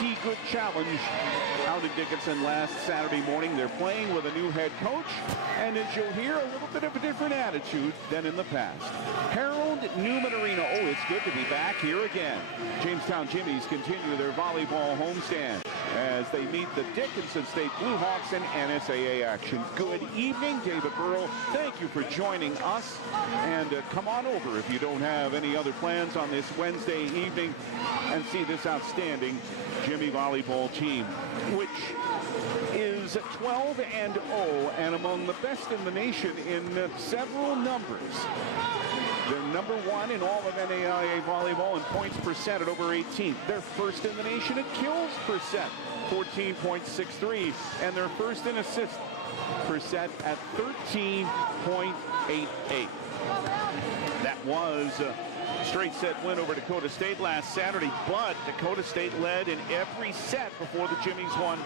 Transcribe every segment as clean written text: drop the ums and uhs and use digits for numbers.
pretty good challenge out in Dickinson last Saturday morning. They're playing with a new head coach, and as you'll hear, a little bit of a different attitude than in the past. Harold Newman Arena. Oh, it's good to be back here again. Jamestown Jimmies continue their volleyball homestand as they meet the Dickinson State Blue Hawks in NSAA action. Good evening, David Burrow. Thank you for joining us. And come on over if you don't have any other plans on this Wednesday evening and see this outstanding Jimmie volleyball team, which is 12-0 and among the best in the nation in several numbers. They're number one in all of NAIA volleyball in points per set at over 18. They're first in the nation in kills per set, 14.63, and they're first in assists per set at 13.88. That was a straight set win over Dakota State last Saturday, but Dakota State led in every set before the Jimmies won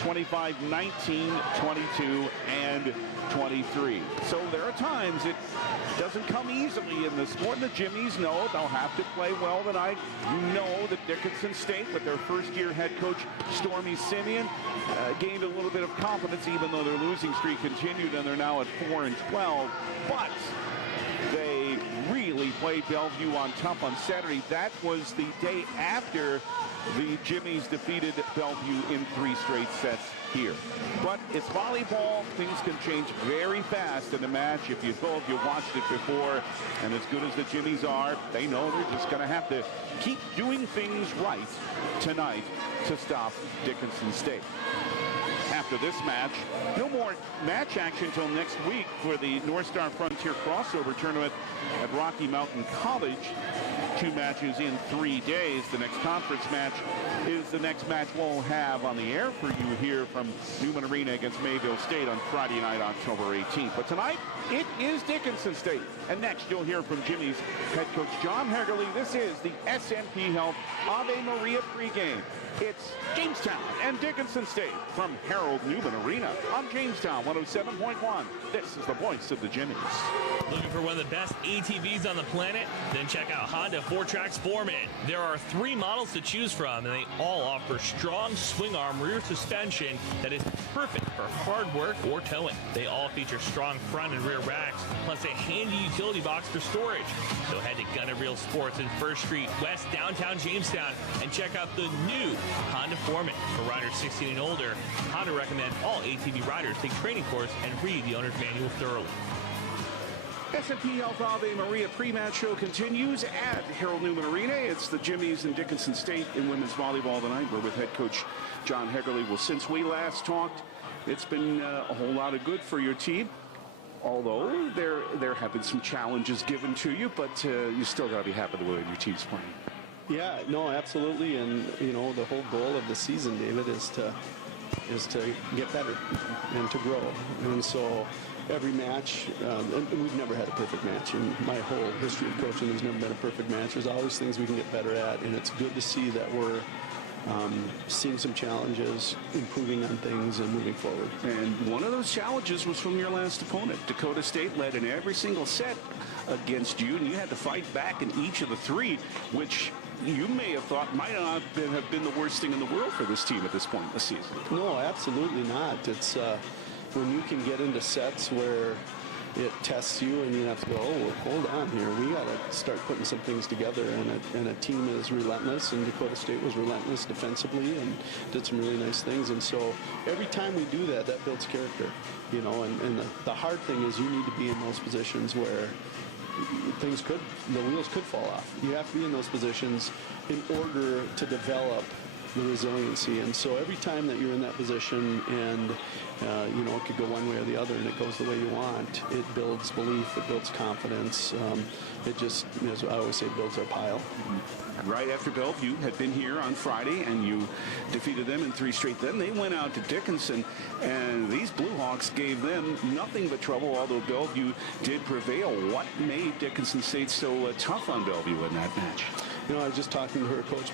25-19, 22, and 23. So there are times it doesn't come easily in the sport. The Jimmies know they'll have to play well tonight. You know that Dickinson State, with their first-year head coach Stormy Simeon, gained a little bit of confidence, even though their losing streak continued, and they're now at 4-12. But they really played Bellevue on tough on Saturday. That was the day after the Jimmies defeated Bellevue in 3 straight sets here. But it's volleyball. Things can change very fast in a match. If you watched it before, and as good as the Jimmies are, they know they're just going to have to keep doing things right tonight to stop Dickinson State. After this match, no more match action until next week for the North Star Frontier crossover tournament at Rocky Mountain College. 2 matches in 3 days. The next conference match is the next match we'll have on the air for you here from Newman Arena against Mayville State on Friday night, October 18th. But tonight, it is Dickinson State. And next, you'll hear from Jimmie's head coach John Hegerle. This is the S&P Health Ave Maria pregame. It's Jamestown and Dickinson State from Harold Newman Arena on Jamestown 107.1. This is the voice of the Jimmies. Looking for one of the best ATVs on the planet? Then check out Honda 4Trax Foreman. There are 3 models to choose from, and they all offer strong swing arm rear suspension that is perfect for hard work or towing. They all feature strong front and rear racks, plus a handy utility box for storage. So head to Gun & Reel Sports in 1st Street West, downtown Jamestown, and check out the new Honda Foreman. For riders 16 and older, Honda recommend all ATV riders take training course and read the owner's manual thoroughly. S&P Health Ave Maria pre-match show continues at Harold Newman Arena. It's the Jimmies and Dickinson State in women's volleyball tonight. We're with head coach John Hegerle. Well, since we last talked, it's been a whole lot of good for your team. Although there have been some challenges given to you, but you still got to be happy with the way your team's playing. Yeah, no, absolutely. And, you know, the whole goal of the season, David, is to get better and to grow. And so every match, and we've never had a perfect match. In my whole history of coaching, there's never been a perfect match. There's always things we can get better at, and it's good to see that we're seeing some challenges, improving on things, and moving forward. And one of those challenges was from your last opponent. Dakota State led in every single set against you, and you had to fight back in each of the 3, which you may have thought might not have been the worst thing in the world for this team at this point in the season. No, absolutely not. It's when you can get into sets where it tests you and you have to go, oh, hold on here. We got to start putting some things together. And a team is relentless, and Dakota State was relentless defensively and did some really nice things. And so every time we do that, that builds character, you know. And the hard thing is you need to be in those positions where the wheels could fall off. You have to be in those positions in order to develop the resiliency. And so every time that you're in that position and you know, it could go one way or the other and it goes the way you want, it builds belief, it builds confidence. It just, as I always say, builds our pile. Right after Bellevue had been here on Friday and you defeated them in 3 straight, then they went out to Dickinson, and these Blue Hawks gave them nothing but trouble, although Bellevue did prevail. What made Dickinson State so tough on Bellevue in that match? I was just talking to her coach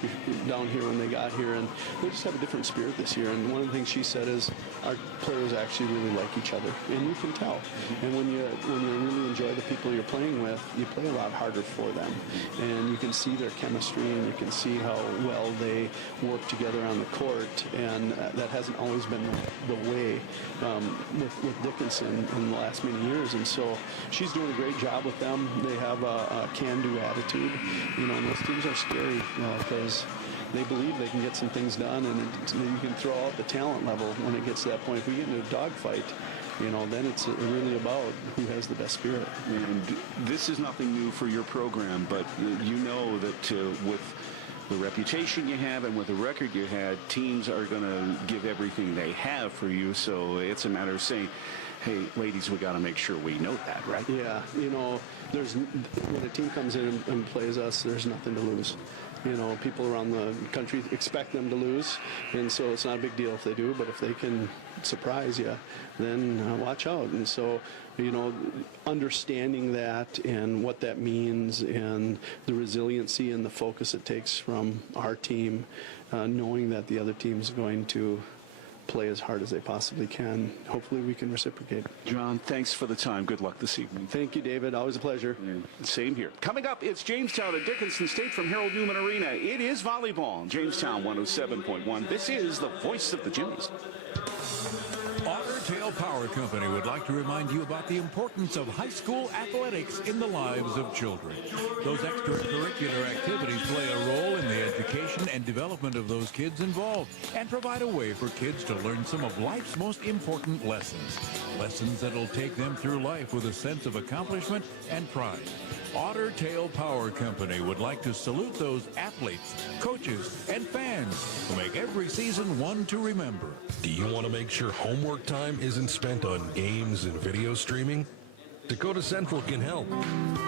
down here when they got here, and they just have a different spirit this year. And one of the things she said is our players actually really like each other, and you can tell. And when you really enjoy the people you're playing with, you play a lot harder for them, and you can see their chemistry, and you can see how well they work together on the court. And that hasn't always been the way with Dickinson in the last many years. And so she's doing a great job with them. They have a can-do attitude, and those teams are scary because they believe they can get some things done, and you can throw out the talent level when it gets to that point. If we get into a dogfight, then it's really about who has the best spirit. And this is nothing new for your program, but you know that with the reputation you have and with the record you had, teams are going to give everything they have for you. So it's a matter of saying, hey, ladies, we got to make sure we know that, right? Yeah, when a team comes in and plays us, there's nothing to lose. People around the country expect them to lose, and so it's not a big deal if they do, but if they can surprise you, then watch out. And so, understanding that and what that means and the resiliency and the focus it takes from our team, knowing that the other team's going to play as hard as they possibly can. Hopefully we can reciprocate. John, thanks for the time. Good luck this evening. Thank you, David. Always a pleasure. Yeah, same here. Coming up, it's Jamestown at Dickinson State from Harold Newman Arena. It is volleyball. Jamestown 107.1. This is the voice of the Jimmies. Otter Tail Power Company would like to remind you about the importance of high school athletics in the lives of children. Those extracurricular activities play a role in the education and development of those kids involved and provide a way for kids to learn some of life's most important lessons. Lessons that'll take them through life with a sense of accomplishment and pride. Otter Tail Power Company would like to salute those athletes, coaches, and fans who make every season one to remember. Do you want to make sure homework time isn't spent on games and video streaming? Dakota Central can help.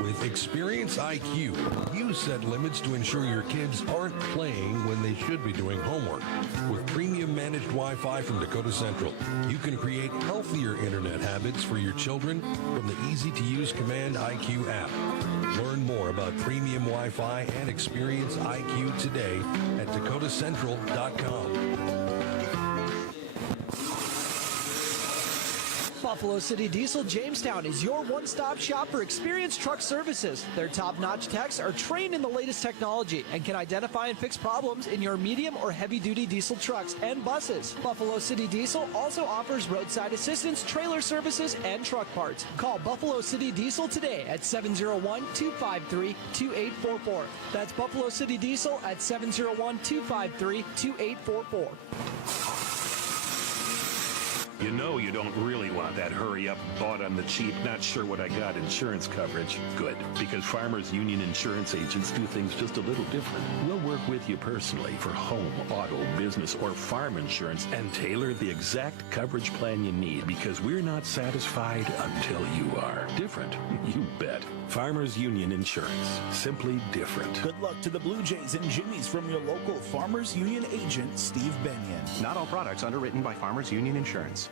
With Experience IQ, you set limits to ensure your kids aren't playing when they should be doing homework. With premium managed Wi-Fi from Dakota Central, you can create healthier internet habits for your children from the easy-to-use Command IQ app. Learn more about premium Wi-Fi and Experience IQ today at dakotacentral.com. Buffalo City Diesel Jamestown is your one-stop shop for experienced truck services. Their top-notch techs are trained in the latest technology and can identify and fix problems in your medium or heavy-duty diesel trucks and buses. Buffalo City Diesel also offers roadside assistance, trailer services, and truck parts. Call Buffalo City Diesel today at 701-253-2844. That's Buffalo City Diesel at 701-253-2844. You know you don't really want that hurry-up, bought on the cheap, not sure what I got insurance coverage. Good, because Farmers Union insurance agents do things just a little different. We'll work with you personally for home, auto, business, or farm insurance and tailor the exact coverage plan you need, because we're not satisfied until you are. Different? You bet. Farmers Union Insurance. Simply different. Good luck to the Blue Jays and Jimmie's from your local Farmers Union agent, Steve Benyon. Not all products underwritten by Farmers Union Insurance.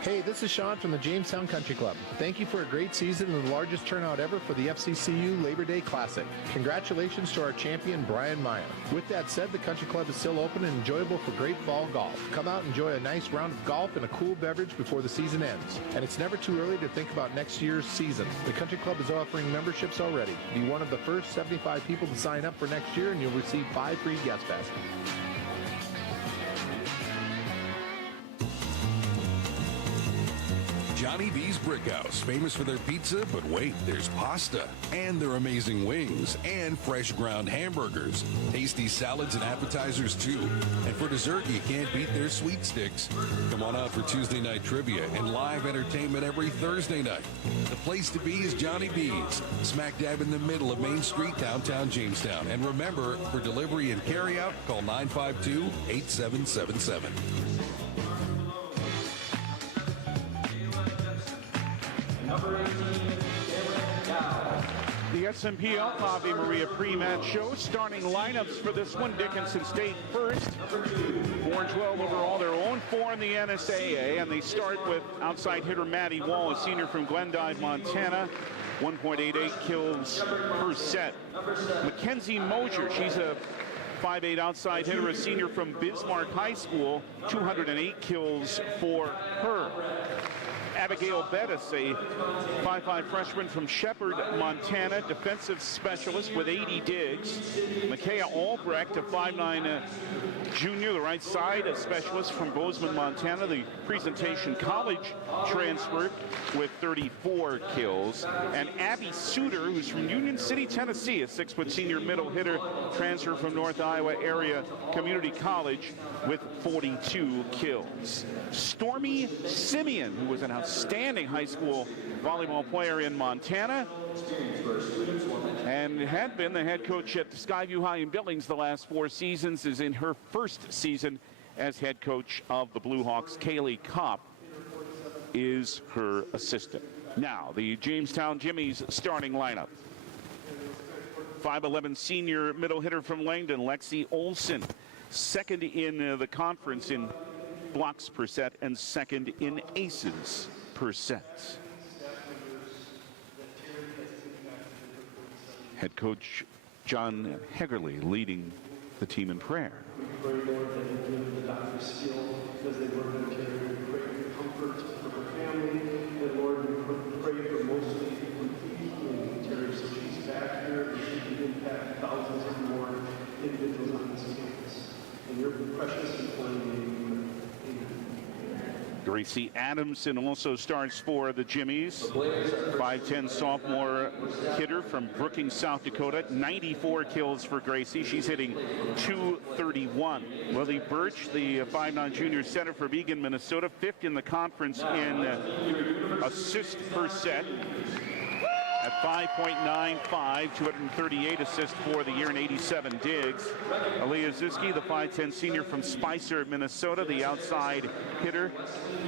Hey, this is Sean from the Jamestown Country Club. Thank you for a great season and the largest turnout ever for the FCCU Labor Day Classic. Congratulations to our champion, Brian Meyer. With that said, the Country Club is still open and enjoyable for great fall golf. Come out and enjoy a nice round of golf and a cool beverage before the season ends. And it's never too early to think about next year's season. The Country Club is offering memberships already. Be one of the first 75 people to sign up for next year and you'll receive 5 free guest passes. Johnny B's Brickhouse, famous for their pizza, but wait, there's pasta, and their amazing wings, and fresh ground hamburgers, tasty salads and appetizers too. And for dessert, you can't beat their sweet sticks. Come on out for Tuesday night trivia and live entertainment every Thursday night. The place to be is Johnny B's, smack dab in the middle of Main Street, downtown Jamestown. And remember, for delivery and carryout, call 952-8777. The S&P Ave Maria pre-match show. Starting lineups for this one. Dickinson State first. 4-12 overall. They're 0-4 in the NSAA. And they start with outside hitter Maddie Wall, a senior from Glendive, Montana. 1.88 kills per set. Mackenzie Mosier, she's a 5'8" outside hitter, a senior from Bismarck High School, 208 kills for her. Abigail Bettis, a 5'5" freshman from Shepherd, Montana, defensive specialist with 80 digs. Micaiah Albrecht, a 5'9" junior, the right side, a specialist from Bozeman, Montana, the Presentation College transfer with 34 kills. And Abby Suter, who's from Union City, Tennessee, a 6-foot senior middle hitter, transfer from North Iowa Area Community College with 42 kills. Stormy Simeon, who was an outstanding high school volleyball player in Montana and had been the head coach at Skyview High in Billings the last 4 seasons, is in her first season as head coach of the Blue Hawks. Kaylee Kopp is her assistant. Now, the Jamestown Jimmies starting lineup. 5'11" senior middle hitter from Langdon, Lexi Olson, second in the conference in blocks per set and second in aces per set. Head coach John Hegerly leading the team in prayer. We pray, Lord, that you give the doctor skill as they work in care. We pray for comfort for her family. And Lord, we pray for mostly complete healing, Terry, so she's back here and she can impact thousands of more individuals on this campus. In your precious and holy name. Gracie Adamson also starts for the Jimmies. 5'10" sophomore hitter from Brookings, South Dakota. 94 kills for Gracie. She's hitting .231. Lily Birch, the 5'9" junior center for Eagan, Minnesota, 5th in the conference in assists per set. At 5.95, 238 assists for the year and 87 digs. Aaliyah Ziski, the 5'10" senior from Spicer, Minnesota, the outside hitter.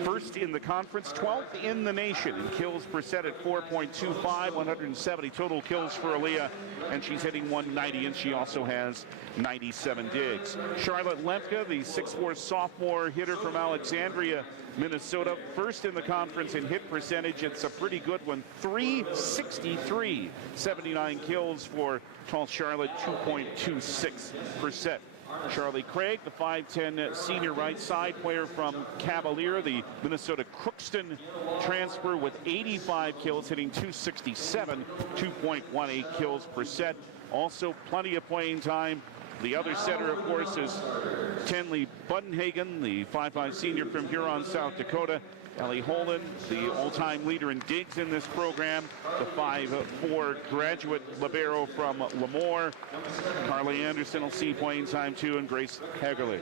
First in the conference, 12th in the nation in kills per set at 4.25, 170 total kills for Aaliyah, and she's hitting 190, and she also has 97 digs. Charlotte Lemke, the 6'4" sophomore hitter from Alexandria, Minnesota, first in the conference in hit percentage. It's a pretty good one, 363, 79 kills for tall Charlotte, 2.26 per set. Charlie Craig, the 5'10" senior right side player from Cavalier, the Minnesota Crookston transfer with 85 kills, hitting 267, 2.18 kills per set. Also plenty of playing time. The other setter, of course, is Tenley Budenhagen, the 5'5" senior from Huron, South Dakota. Ellie Holden, the all-time leader in digs in this program. The 5'4" graduate libero from Lemoore. Carly Anderson will see playing time too, and Grace Hegerly.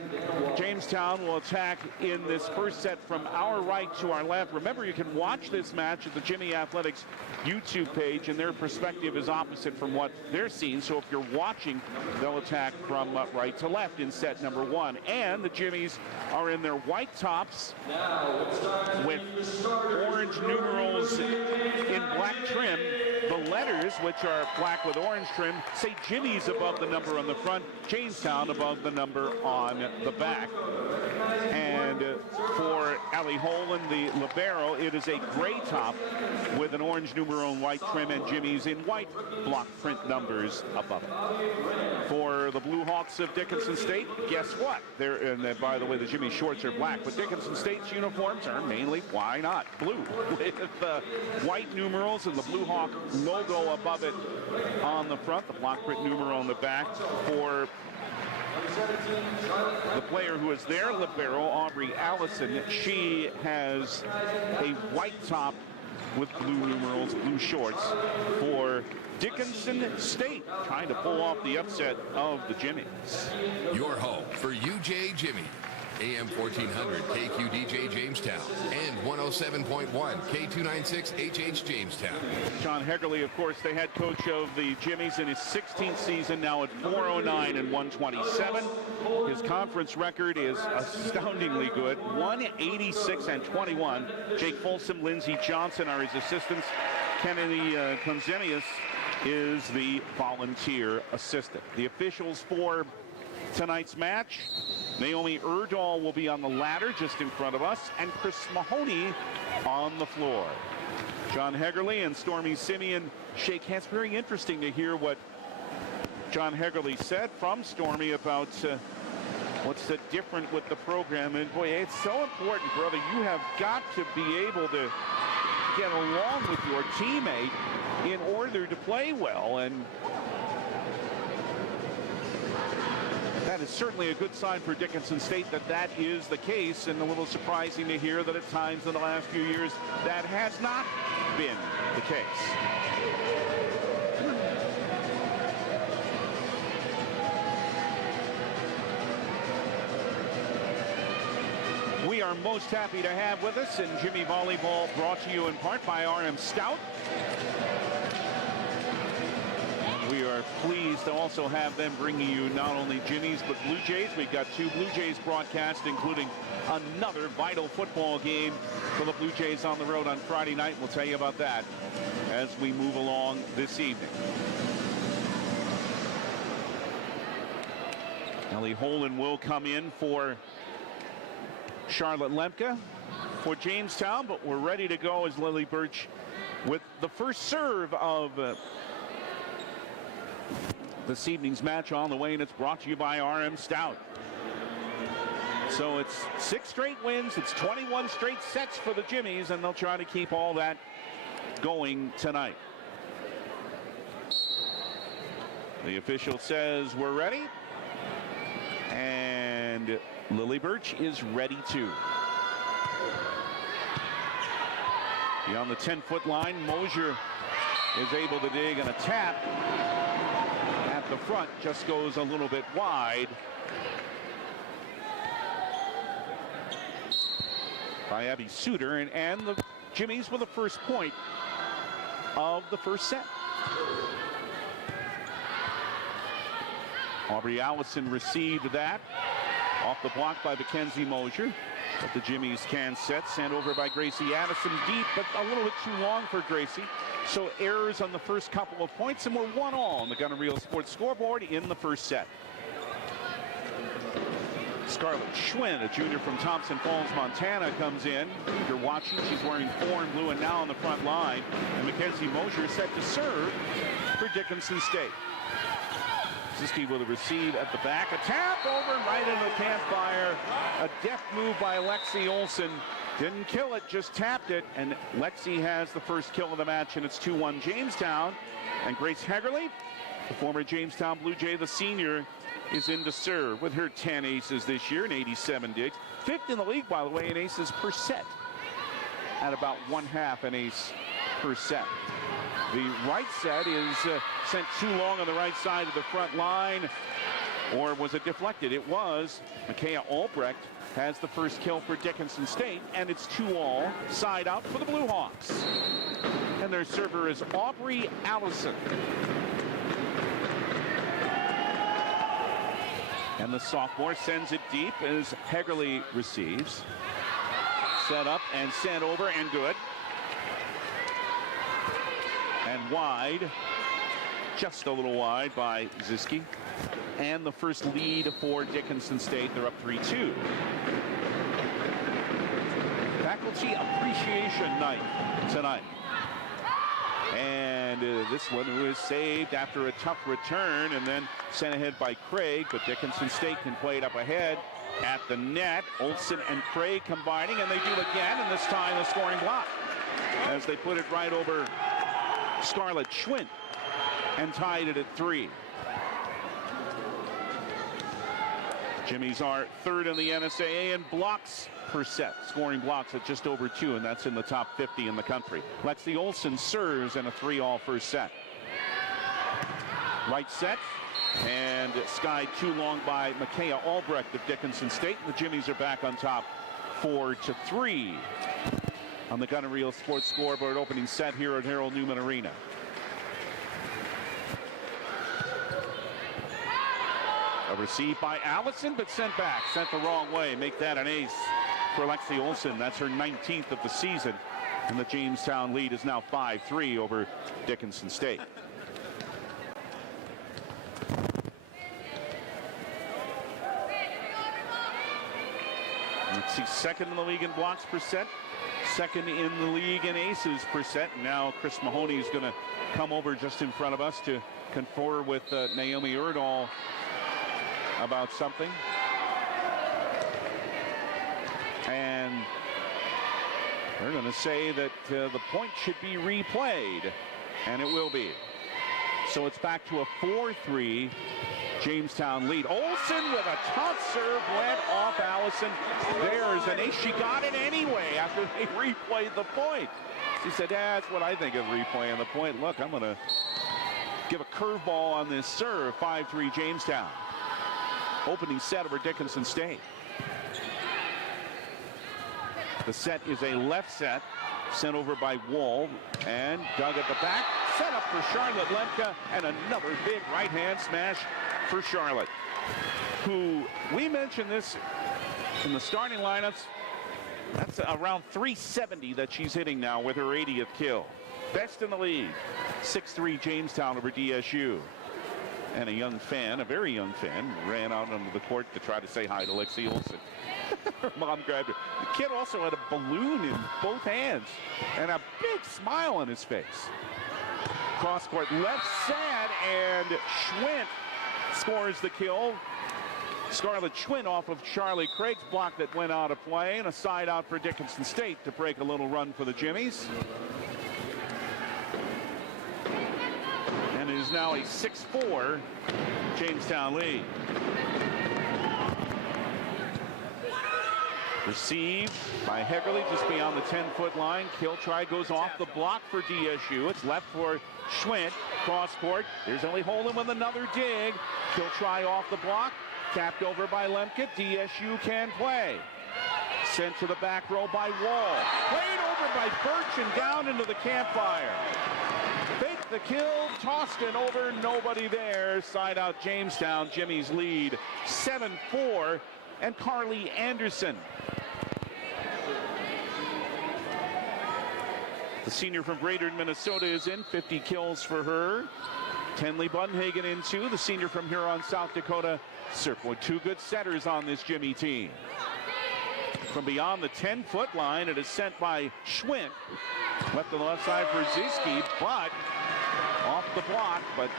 Jamestown will attack in this first set from our right to our left. Remember, you can watch this match at the Jimmie Athletics YouTube page, and their perspective is opposite from what they're seeing. So if you're watching, they'll attack from right to left in set number 1. And the Jimmies are in their white tops with orange numerals in black trim. The letters, which are black with orange trim, say Jimmie's above the number on the front, Jamestown above the number on the back. And for Allie Holland, the libero, it is a gray top with an orange numeral and white trim, and Jimmie's in white block print numbers above it. For the Blue Hawks of Dickinson State, guess what? And by the way, the Jimmie shorts are black, but Dickinson State's uniforms are mainly, why not, blue, with white numerals and the Blue Hawk logo above it on the front, the block print numeral on the back. For the player who is their libero, Aubrey Allison, she has a white top with blue numerals, blue shorts for Dickinson State, trying to pull off the upset of the Jimmies. Your home for UJ Jimmie. AM 1400 KQDJ Jamestown and 107.1 K296 HH Jamestown. John Hegerly, of course, the head coach of the Jimmies in his 16th season, now at 409 and 127. His conference record is astoundingly good, 186 and 21. Jake Folsom, Lindsey Johnson are his assistants. Kennedy Konzenius is the volunteer assistant. The officials for tonight's match: Naomi Erdahl will be on the ladder just in front of us, and Chris Mahoney on the floor. John Hegerly and Stormy Simeon shake hands. Very interesting to hear what John Hegerly said from Stormy about what's different with the program. And boy, it's so important, brother. You have got to be able to get along with your teammate in order to play well. And that is certainly a good sign for Dickinson State that is the case, and a little surprising to hear that at times in the last few years that has not been the case. We are most happy to have with us in Jimmie Volleyball, brought to you in part by RM Stout. We are pleased to also have them bringing you not only Jimmie's but Blue Jays. We've got 2 Blue Jays broadcasts, including another vital football game for the Blue Jays on the road on Friday night. We'll tell you about that as we move along this evening. Ellie Holen will come in for Charlotte Lemke for Jamestown, but we're ready to go as Lily Birch with the first serve of this evening's match on the way, and it's brought to you by RM Stout. So it's 6 straight wins, it's 21 straight sets for the Jimmies, and they'll try to keep all that going tonight. The official says we're ready, and Lily Birch is ready too. Beyond the 10-foot line, Mosier is able to dig, and a tap at the front just goes a little bit wide by Abby Suter, and the Jimmies with the first point of the first set. Aubrey Allison received that off the block by Mackenzie Mosier, but the Jimmies can set, sent over by Gracie Addison deep, but a little bit too long for Gracie. So errors on the first couple of points, and we're 1-1 on the Gunner Real Sports scoreboard in the first set. Scarlett Schwinn, a junior from Thompson Falls, Montana, comes in. If you're watching, she's wearing 4 and blue and now on the front line. And Mackenzie Mosier is set to serve for Dickinson State. Ziski with a receive at the back. A tap over right into the campfire. A deft move by Lexi Olsen. Didn't kill it, just tapped it. And Lexi has the first kill of the match, and it's 2-1 Jamestown. And Grace Hegerly, the former Jamestown Blue Jay, the senior, is in to serve with her 10 aces this year and 87 digs. 5th in the league, by the way, in aces per set, at about 1/2 an ace per set. The right set is sent too long on the right side of the front line, or was it deflected? It was. Micaiah Albrecht has the first kill for Dickinson State, and it's 2-all, side out for the Blue Hawks. And their server is Aubrey Allison. And the sophomore sends it deep as Hegerly receives. Set up and sent over, and good. And wide, just a little wide by Ziski. And the first lead for Dickinson State. They're up 3-2. Faculty Appreciation Night tonight. And this one was saved after a tough return and then sent ahead by Craig, but Dickinson State can play it up ahead at the net. Olsen and Craig combining, and they do again, and this time a scoring block as they put it right over Scarlett Schwinn and tied it at 3. Jimmies are 3rd in the NSAA in blocks per set, scoring blocks at just over 2, and that's in the top 50 in the country. Lexi Olsen serves in a 3-all first set. Right set, and skied too long by Micaiah Albrecht of Dickinson State. The Jimmies are back on top 4-3 on the Gunner Real Sports scoreboard opening set here at Harold Newman Arena. A receive by Allison, but sent back, sent the wrong way. Make that an ace for Lexi Olsen. That's her 19th of the season, and the Jamestown lead is now 5-3 over Dickinson State. Let's see, second in the league in blocks per set, second in the league in aces per set. Now Chris Mahoney is going to come over just in front of us to confer with Naomi Erdahl about something. And they're going to say that the point should be replayed, and it will be. So it's back to a 4-3 Jamestown lead. Olsen with a tough serve, went off Allison. There's an ace. She got it anyway after they replayed the point. She said, that's what I think of replaying the point. Look, I'm going to give a curveball on this serve. 5-3 Jamestown. Opening set over Dickinson State. The set is a left set, sent over by Wall, and dug at the back. Set up for Charlotte Lemke, and another big right-hand smash for Charlotte, who we mentioned this in the starting lineups. That's around 370 that she's hitting now with her 80th kill. Best in the league. 6-3 Jamestown over DSU. And a young fan, a very young fan, ran out onto the court to try to say hi to Lexi Olsen. Her mom grabbed her. The kid also had a balloon in both hands and a big smile on his face. Cross court left side, and Schwint scores the kill. Scarlett Schwint off of Charlie Craig's block that went out of play, and a side out for Dickinson State to break a little run for the Jimmies. And it is now a 6-4 Jamestown lead. Received by Hegerle just beyond the 10-foot line. Kill try goes off the block for DSU. It's left for Schwint. Cross court. There's Ellie Holden with another dig. Kill try off the block. Tapped over by Lemke. DSU can play. Sent to the back row by Wall. Played over by Birch and down into the campfire. Faked the kill. Tossed it over. Nobody there. Side out Jamestown. Jimmie's lead 7-4. And Carly Anderson, the senior from Brainerd, Minnesota, is in. 50 kills for her. Tenley Bunhagen in too. The senior from Huron, South Dakota. Serpwood, two good setters on this Jimmie team. From beyond the 10-foot line, it is sent by Schwint. Left on the left side for Ziski, but off the block, but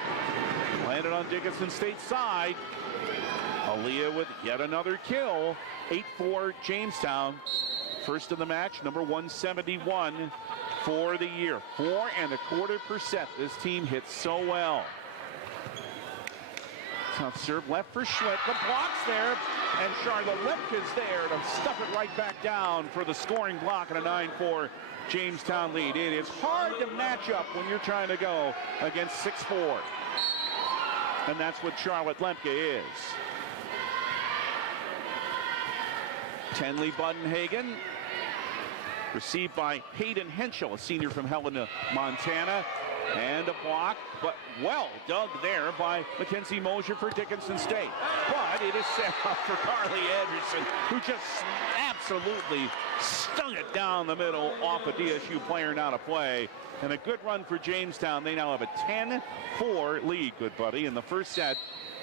landed on Dickinson State's side. Aaliyah with yet another kill. 8-4 Jamestown. First of the match, number 171 for the year. 4.25%. This team hits so well. Tough serve left for Schwint. The block's there, and Charlotte Lemke's there to stuff it right back down for the scoring block and a 9-4 Jamestown lead. It is hard to match up when you're trying to go against 6-4. And that's what Charlotte Lemke is. Tenley Bunhagen, received by Hayden Henschel, a senior from Helena, Montana, and a block, but well dug there by Mackenzie Mosier for Dickinson State. But it is set up for Carly Anderson, who just absolutely stung it down the middle off a DSU player now to play. And a good run for Jamestown. They now have a 10-4 lead, good buddy, in the first set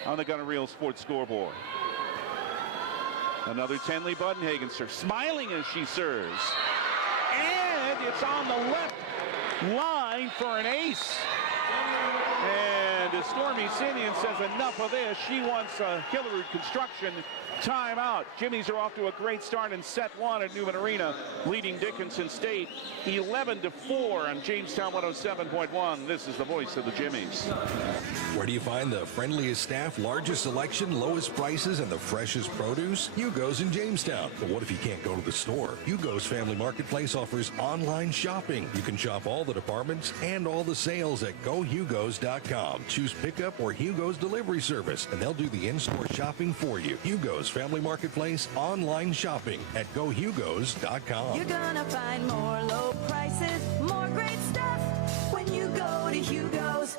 on the Gunner Real Sports scoreboard. Another Tenley Bunhagen serve, smiling as she serves. And it's on the left line for an ace. And Stormy Sinian says enough of this. She wants a Hillary Construction timeout. Jimmies are off to a great start in set one at Newman Arena, leading Dickinson State 11-4 on Jamestown 107.1. This is the voice of the Jimmies. Where do you find the friendliest staff, largest selection, lowest prices, and the freshest produce? Hugo's in Jamestown. But what if you can't go to the store? Hugo's Family Marketplace offers online shopping. You can shop all the departments and all the sales at GoHugos.com. Choose pickup or Hugo's delivery service, and they'll do the in-store shopping for you. Hugo's Family Marketplace online shopping at GoHugos.com. You're gonna find more low prices, more great stuff when you go to Hugo's.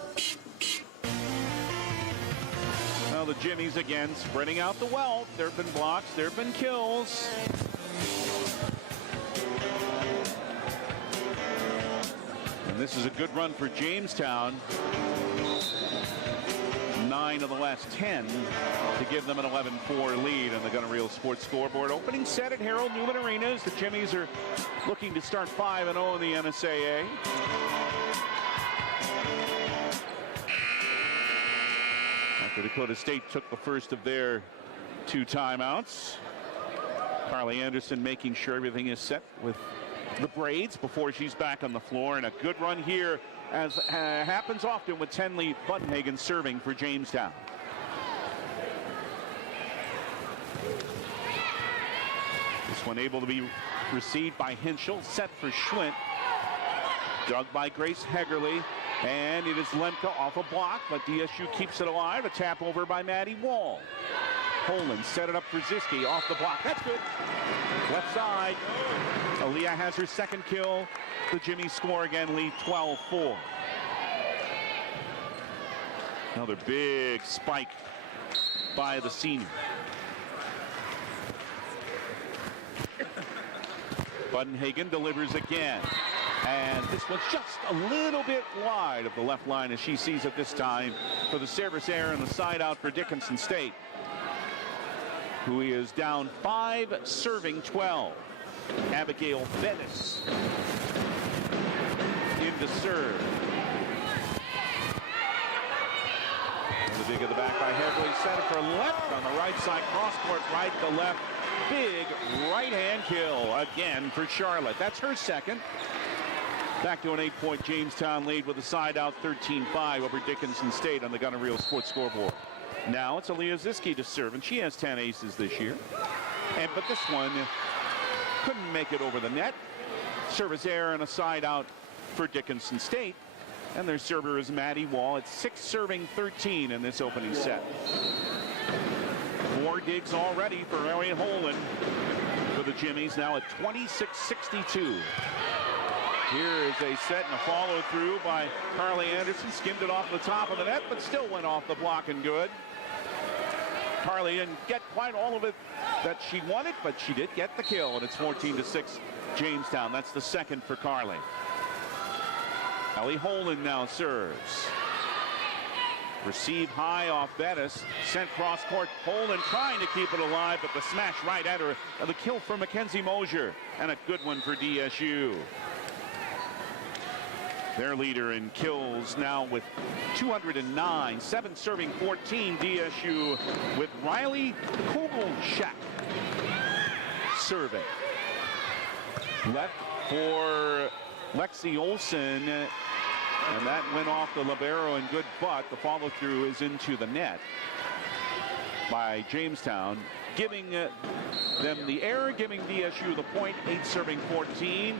Well, the Jimmies again spreading out the wealth. There have been blocks, there have been kills. And this is a good run for Jamestown. 9 of the last 10 to give them an 11-4 lead on the Gun and Reel Sports Scoreboard. Opening set at Harold Newman Arena as the Jimmies are looking to start 5-0 in the NSAA. After Dakota State took the first of their 2 timeouts. Carly Anderson making sure everything is set with the braids before she's back on the floor, and a good run here, as happens often with Tenley Buttenhagen serving for Jamestown. This one able to be received by Hinchel, set for Schwint, dug by Grace Hegerly, and it is Lemke off a block, but DSU keeps it alive. A tap over by Maddie Wall. Poland set it up for Ziski off the block. That's good. Left side. Aaliyah has her second kill. The Jimmy score again, lead 12-4. Another big spike by the senior. Buttenhagen delivers again. And this was just a little bit wide of the left line as she sees it this time for the service error and the side out for Dickinson State, who is down 5, serving 12. Abigail Bettis into serve. The big of the back by Hegerly, set it for left on the right side, cross court right to left. Big right hand kill again for Charlotte. That's her second. Back to an 8-point Jamestown lead with a side out 13-5 over Dickinson State on the Gun and Reel Sports Scoreboard. Now it's Aaliyah Ziski to serve, and she has 10 aces this year. But this one couldn't make it over the net. Service error and a side out for Dickinson State. And their server is Maddie Wall at 6 serving 13 in this opening set. 4 digs already for Arian Holan for the Jimmies, now at 26-62. Here is a set and a follow through by Carly Anderson. Skimmed it off the top of the net, but still went off the block and good. Carly didn't get quite all of it that she wanted, but she did get the kill, and it's 14-6 Jamestown. That's the second for Carly. Ellie Holan now serves. Receive high off Bettis. Sent cross court. Holan trying to keep it alive, but the smash right at her. The kill for Mackenzie Mosier, and a good one for DSU. Their leader in kills now with 209, 7 serving 14. DSU with Riley Kugelschak serving. Left for Lexi Olson, and that went off the libero in good butt. The follow through is into the net by Jamestown, giving them the error, giving DSU the point. 8 serving 14.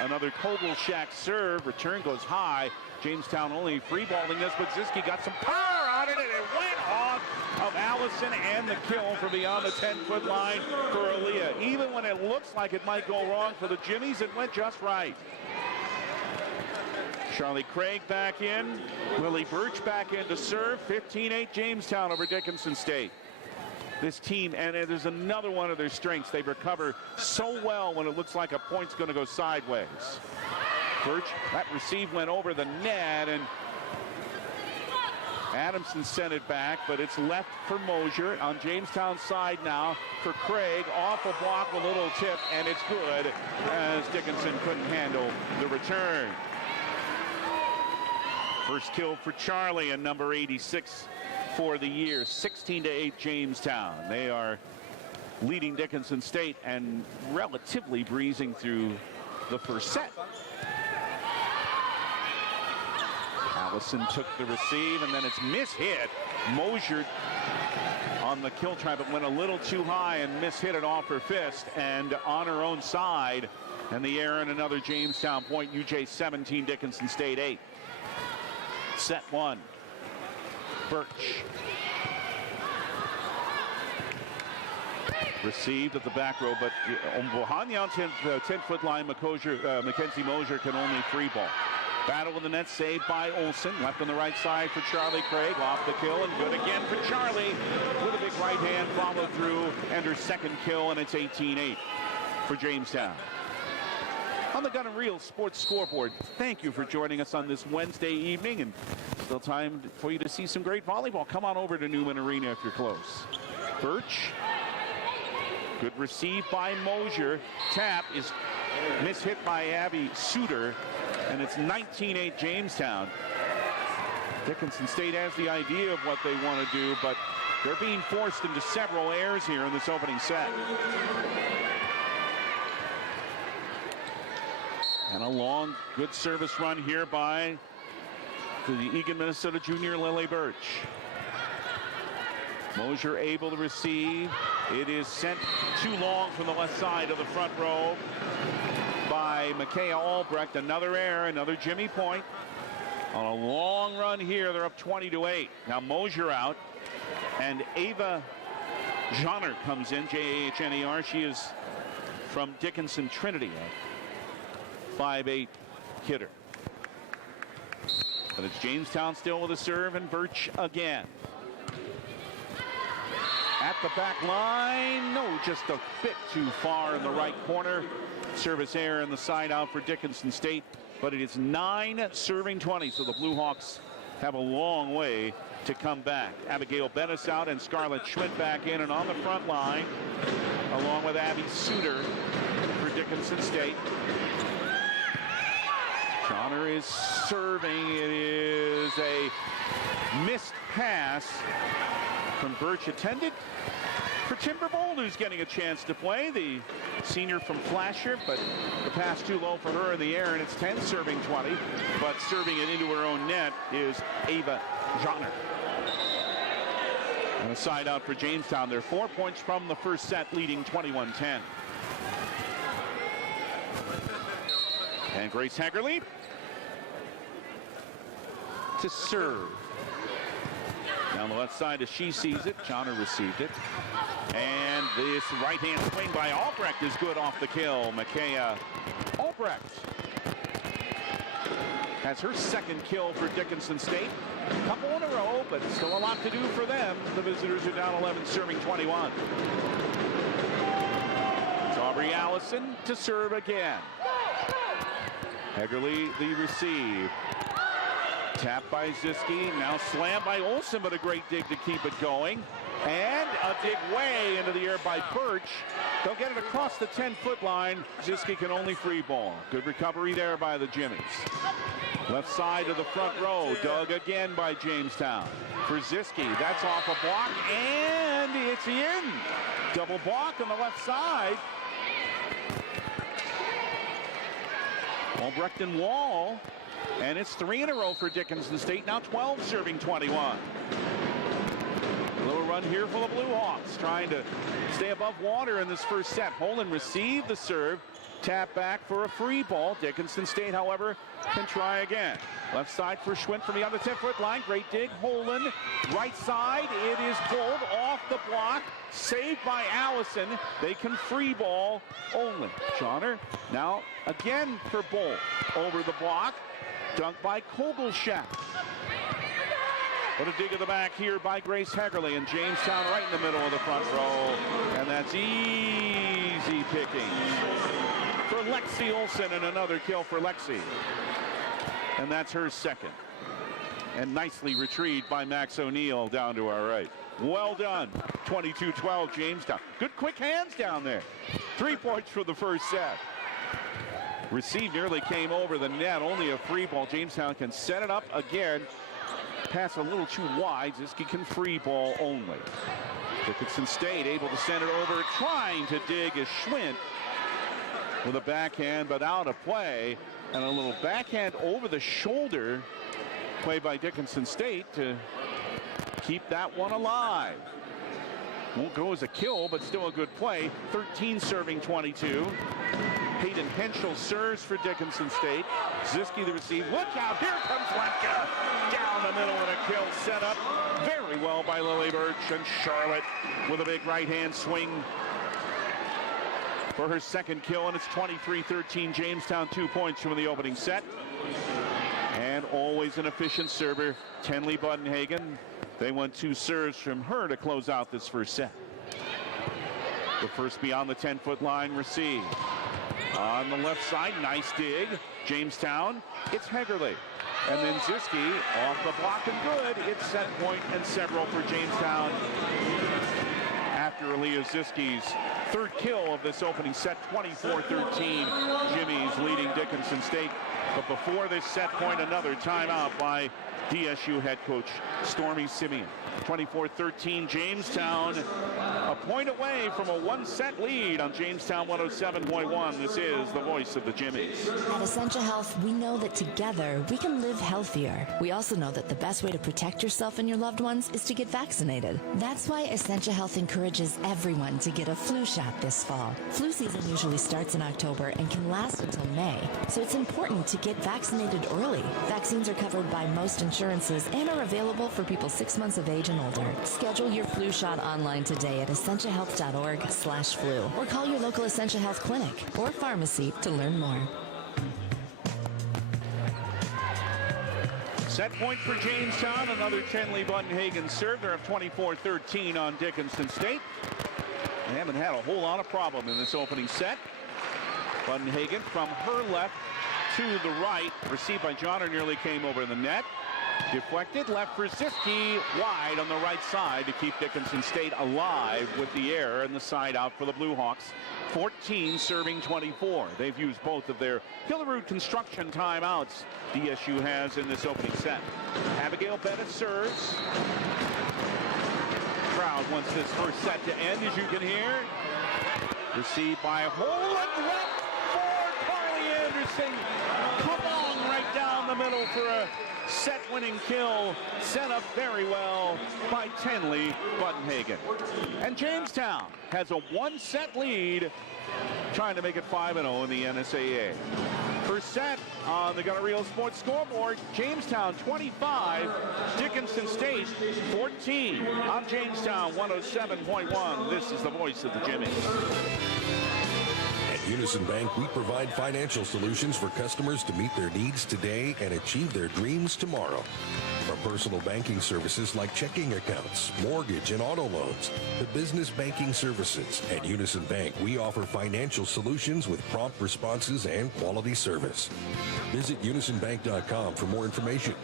Another Kugelschak serve. Return goes high. Jamestown only free-balling this, but Ziski got some power on it, and it went off of Allison, and the kill from beyond the 10-foot line for Aaliyah. Even when it looks like it might go wrong for the Jimmies, it went just right. Charlie Craig back in. Lily Birch back in to serve. 15-8 Jamestown over Dickinson State. This team, and there's another one of their strengths. They recover so well when it looks like a point's going to go sideways. Birch, that receive went over the net, and Adamson sent it back, but it's left for Mosier on Jamestown's side now for Craig. Off a block, a little tip, and it's good as Dickinson couldn't handle the return. First kill for Charlie and number 86 for the year. 16-8 Jamestown. They are leading Dickinson State and relatively breezing through the first set. Allison took the receive, and then it's mishit. Mosier on the kill try, but went a little too high and mishit it off her fist and on her own side. And the error and another Jamestown point. UJ 17, Dickinson State 8. Set 1. Birch. Received at the back row, but behind the 10-foot line, Mackenzie Mosier can only free ball. Battle with the net, saved by Olson. Left on the right side for Charlie Craig. Off the kill, and good again for Charlie with a big right hand follow through, and her second kill, and it's 18-8 for Jamestown. On the Gun and Reel Sports Scoreboard, thank you for joining us on this Wednesday evening, and Still time for you to see some great volleyball. Come on over to Newman Arena if you're close. Birch. Good receive by Mosier. Tap is mishit by Abby Suter. And it's 19-8 Jamestown. Dickinson State has the idea of what they want to do, but they're being forced into several errors here in this opening set. And a long, good service run here by the Eagan, Minnesota junior Lily Birch. Mosier able to receive. It is sent too long from the left side of the front row by Micaiah Albrecht. Another error, another Jimmie point. On a long run here, they're up 20-8. Now Mosier out, and Ava Jahner comes in, J-A-H-N-E-R. She is from Dickinson Trinity, a 5'8" hitter. But it's Jamestown still with a serve, and Birch again. At the back line, no, just a bit too far in the right corner. Service error in the side out for Dickinson State, but it is 9 serving 20, so the Blue Hawks have a long way to come back. Abigail Bennis out and Scarlett Schmidt back in, and on the front line, along with Abby Suter for Dickinson State. Jahner is serving. It is a missed pass from Birch, attended for Timberbold, who's getting a chance to play. The senior from Flasher, but the pass too low for her in the air, and it's 10 serving 20. But serving it into her own net is Ava Jahner. And a side out for Jamestown. They're 4 points from the first set, leading 21-10. And Grace Hagerly to serve. Down the left side as she sees it. Jahner received it. And this right-hand swing by Albrecht is good off the kill. Micaiah Albrecht has her second kill for Dickinson State. A couple in a row, but still a lot to do for them. The visitors are down 11, serving 21. It's Aubrey Allison to serve again. Hagerly the receive. Tap by Ziske, now slammed by Olsen, but a great dig to keep it going. And a dig way into the air by Birch. They'll get it across the 10-foot line. Ziske can only free ball. Good recovery there by the Jimmies. Left side of the front row, dug again by Jamestown. For Ziske, that's off a block, and it's in. Double block on the left side. Albrecht and Wall. And it's 3 in a row for Dickinson State. Now 12 serving 21. A little run here for the Blue Hawks, trying to stay above water in this first set. Holden received the serve. Tap back for a free ball. Dickinson State, however, can try again. Left side for Schwint from the other 10-foot line. Great dig. Holden. Right side. It is pulled off the block. Saved by Allison. They can free ball only. Jahner now again for Bolt. Over the block. Dunked by Kogelschak. What a dig of the back here by Grace Hagerly, and Jamestown right in the middle of the front row. And that's easy picking for Lexi Olsen, and another kill for Lexi. And that's her second. And nicely retrieved by Max O'Neill down to our right. Well done. 22-12 Jamestown. Good quick hands down there. 3 points for the first set. Receive nearly came over the net. Only a free ball. Jamestown can set it up again. Pass a little too wide. Ziske can free ball only. Dickinson State able to send it over. Trying to dig is Schwint with a backhand, but out of play. And a little backhand over the shoulder play by Dickinson State to keep that one alive. Won't go as a kill, but still a good play. 13 serving 22. Hayden Henschel serves for Dickinson State. Ziske the receive. Look out, here comes Lenka. Down the middle and a kill set up very well by Lily Birch, and Charlotte with a big right-hand swing for her second kill, and it's 23-13 Jamestown, 2 points from the opening set. And always an efficient server, Tenley Budenhagen. They won 2 serves from her to close out this first set. The first beyond the 10-foot line receive. On the left side, nice dig. Jamestown, it's Hegerle. And then Ziske off the block and good. It's set point and several for Jamestown. After Aaliyah Ziske's third kill of this opening set, 24-13. Jimmie's leading Dickinson State. But before this set point, another timeout by DSU head coach Stormy Simeon. 24-13 Jamestown, a point away from a one-set lead on Jamestown 107.1. This is the voice of the Jimmies. At Essentia Health, we know that together we can live healthier. We also know that the best way to protect yourself and your loved ones is to get vaccinated. That's why Essentia Health encourages everyone to get a flu shot this fall. Flu season usually starts in October and can last until May, so it's important to get vaccinated early. Vaccines are covered by most insurances and are available for people 6 months of age and older. Schedule your flu shot online today at essentiahealth.org/flu or call your local Essentia Health clinic or pharmacy to learn more. Set point for Jamestown, another Tenley Buttonhagen serve. They're up 24-13 on Dickinson State. They haven't had a whole lot of problem in this opening set. Buttonhagen from her left to the right, received by John, nearly came over the net. Deflected, left for Ziske, wide on the right side to keep Dickinson State alive with the air, and the side out for the Blue Hawks. 14 serving 24. They've used both of their Hillerud construction timeouts DSU has in this opening set. Abigail Bennett serves. Crowd wants this first set to end, as you can hear. Received by Holland, left for Carly Anderson. Come on, right down the middle for a set-winning kill, set up very well by Tenley Buttonhagen. And Jamestown has a one-set lead, trying to make it 5-0 in the NSAA. First set on the Gunnereal Sports scoreboard, Jamestown 25, Dickinson State 14. I'm Jamestown 107.1. This is the voice of the Jimmies. At Unison Bank, we provide financial solutions for customers to meet their needs today and achieve their dreams tomorrow. From personal banking services like checking accounts, mortgage, and auto loans, to business banking services. At Unison Bank, we offer financial solutions with prompt responses and quality service. Visit unisonbank.com for more information.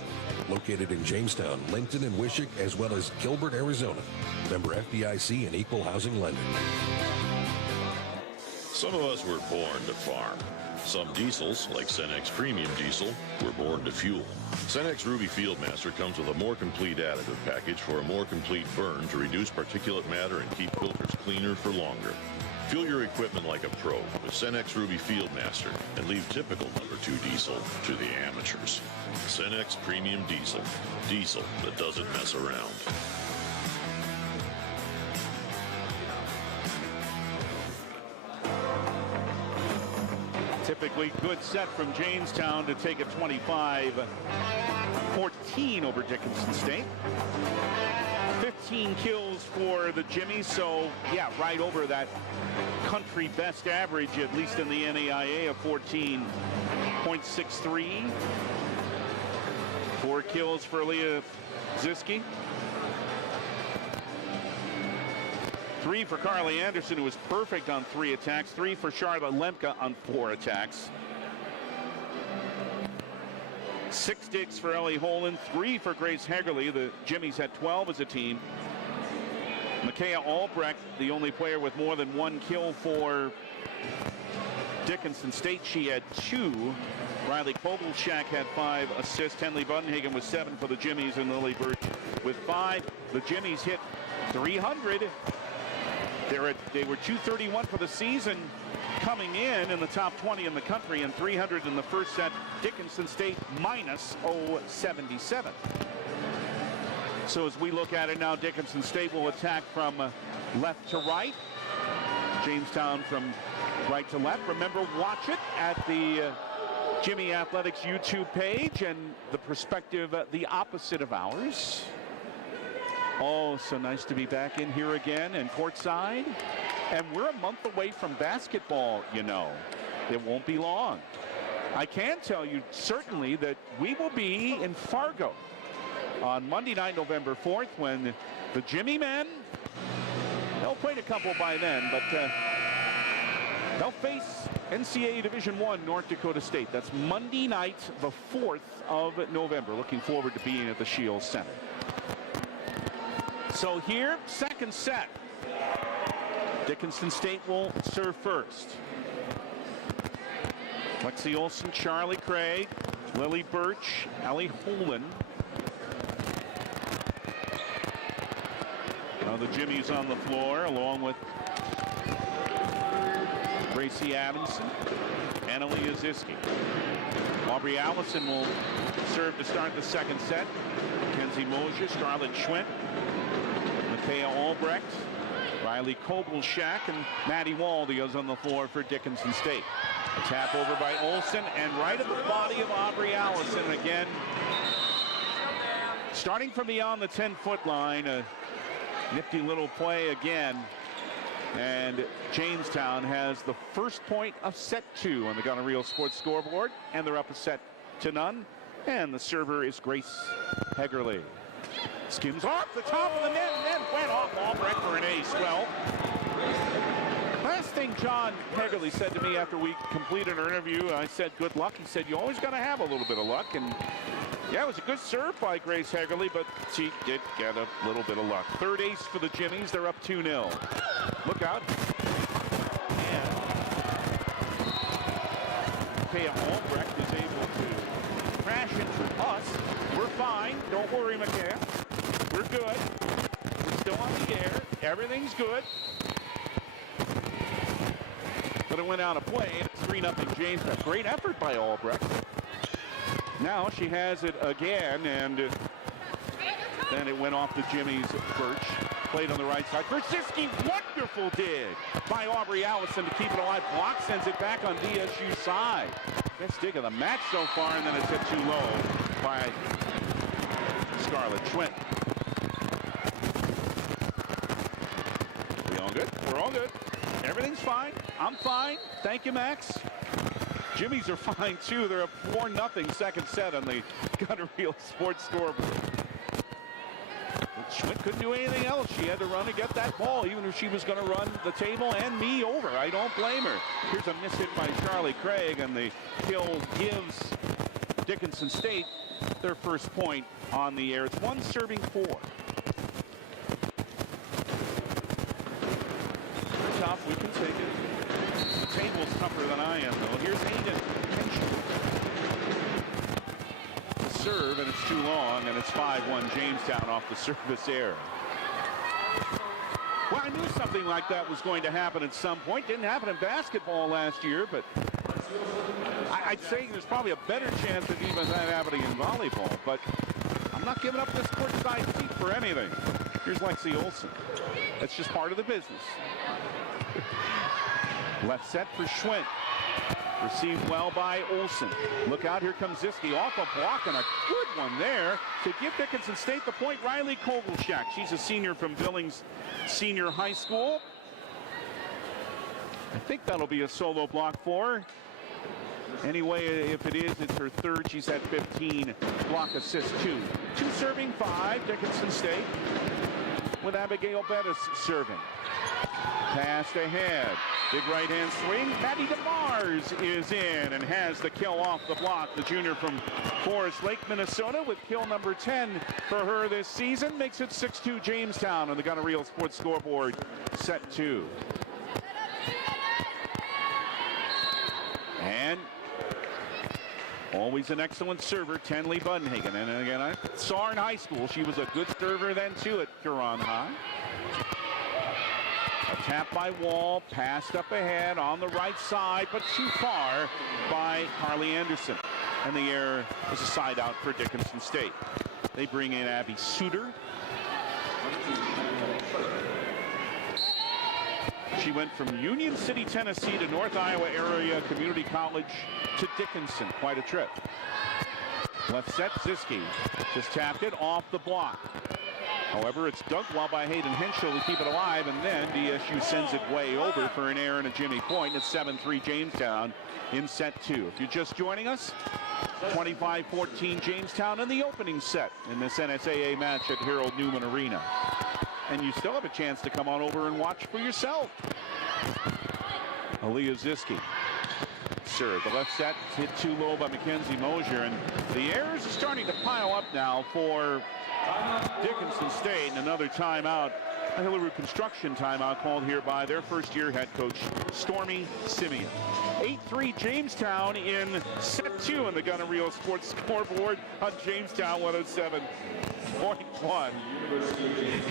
Located in Jamestown, Lincoln, and Wishick, as well as Gilbert, Arizona. Member FDIC and Equal Housing Lender. Some of us were born to farm. Some diesels, like Cenex Premium Diesel, were born to fuel. Cenex Ruby Fieldmaster comes with a more complete additive package for a more complete burn to reduce particulate matter and keep filters cleaner for longer. Fuel your equipment like a pro with Cenex Ruby Fieldmaster and leave typical number 2 diesel to the amateurs. Cenex Premium Diesel. Diesel that doesn't mess around. Typically good set from Jamestown to take it 25-14 over Dickinson State. 15 kills for the Jimmies, so yeah, right over that country best average, at least in the NAIA, of 14.63. 4 kills for Leah Ziske. 3 for Carly Anderson, who was perfect on 3 attacks. 3 for Charlotte Lemke on 4 attacks. 6 digs for Ellie Holland. 3 for Grace Hegerle. The Jimmies had 12 as a team. Micaiah Albrecht, the only player with more than 1 kill for Dickinson State. She had 2. Riley Kovalchak had 5 assists. Tenley Buttonhagen with 7 for the Jimmies, and Lily Birch with 5. The Jimmies hit 300. They were 231 for the season coming in the top 20 in the country, and 300 in the first set. Dickinson State minus 077. So as we look at it now, Dickinson State will attack from left to right. Jamestown from right to left. Remember, watch it at the Jimmie Athletics YouTube page, and the perspective the opposite of ours. Oh, so nice to be back in here again and courtside. And we're a month away from basketball, you know. It won't be long. I can tell you certainly that we will be in Fargo on Monday night, November 4th, when the Jimmie men, they'll play a couple by then, but They'll face NCAA Division I North Dakota State. That's Monday night, the 4th of November. Looking forward to being at the Shields Center. So here, second set. Dickinson State will serve first. Lexi Olson, Charlie Craig, Lily Birch, Ellie Holden. Now the Jimmie's on the floor along with Gracie Adamson, Annalie Aziski. Aubrey Allison will serve to start the second set. Mackenzie Mosier, Scarlett Schwint, Matea Albrecht, Riley Kogelschak, and Maddie Waldy is on the floor for Dickinson State. A tap over by Olson, and right at the body of Aubrey Allison again. Starting from beyond the 10-foot line, a nifty little play again. And Jamestown has the first point of set 2 on the Gunner Reel Sports scoreboard, and they're up a set to none. And the server is Grace Hegerle. Skims off the top of the net and then went off Albrecht for an ace. Well, last thing John Hegerle said to me after we completed our interview, I said, good luck. He said, you always got to have a little bit of luck. And yeah, it was a good serve by Grace Hegerle, but she did get a little bit of luck. Third ace for the Jimmies. They're up 2-0. Look out. And Kaya Albrecht is able to crash into us. We're fine. Don't worry, Makaya. We're good. We're still on the air. Everything's good. But it went out of play. It's 3-0 Jamestown. Great effort by Albrecht. Now she has it again, and then it went off to Jimmie's Birch. Played on the right side. Brzezinski, wonderful dig by Aubrey Allison to keep it alive. Block sends it back on DSU's side. Best dig of the match so far, and then it's hit too low by Scarlett Schwint. We all good? We're all good. Everything's fine. I'm fine. Thank you, Max. Jimmies are fine, too. They're up 4-0 second set on the Gunner Reel Sports scoreboard. Schwint couldn't do anything else. She had to run to get that ball, even if she was going to run the table and me over. I don't blame her. Here's a miss hit by Charlie Craig, and the kill gives Dickinson State their first point on the air. It's 1-4. We're tough. We can take it. The table's tougher than I am, though. Here's Aiden Henschel. The serve, and it's too long, and it's 5-1 Jamestown off the service error. Well, I knew something like that was going to happen at some point. Didn't happen in basketball last year, but I'd say there's probably a better chance of even that happening in volleyball, but I'm not giving up this courtside seat for anything. Here's Lexi Olson. That's just part of the business. Left set for Schwint. Received well by Olson. Look out, here comes Ziski off a block, and a good one there to give Dickinson State the point. Riley Kogelschak. She's a senior from Billings Senior High School. I think that'll be a solo block for her. Anyway, if it is, it's her third. She's had 15 block assists, 2. 2 serving, 5, Dickinson State, with Abigail Bettis serving. Passed ahead. Big right-hand swing. Maddie DeMars is in and has the kill off the block. The junior from Forest Lake, Minnesota, with kill number 10 for her this season. Makes it 6-2 Jamestown on the Gunner Reel Sports scoreboard, set 2. And always an excellent server, Tenley Buddenhagen. And again, I saw her in high school. She was a good server then, too, at Huron High. A tap by Wall, passed up ahead on the right side, but too far by Carly Anderson. And the error is a side out for Dickinson State. They bring in Abby Suter. She went from Union City, Tennessee to North Iowa Area Community College to Dickinson. Quite a trip. Left set, Ziski just tapped it off the block. However, it's dug well by Hayden Henschel to keep it alive, and then DSU sends it way over for an error and a Jimmie point. It's 7-3 Jamestown in set 2. If you're just joining us, 25-14 Jamestown in the opening set in this NSAA match at Harold Newman Arena. And you still have a chance to come on over and watch for yourself. Aaliyah Ziske. Serve. The left set hit too low by Mackenzie Mosier, and the errors are starting to pile up now for Dickinson State. And another timeout, a Hillary Construction timeout called here by their first-year head coach, Stormy Simeon. 8-3 Jamestown in set 2 in the Gunner Reel Sports scoreboard on Jamestown 107.1.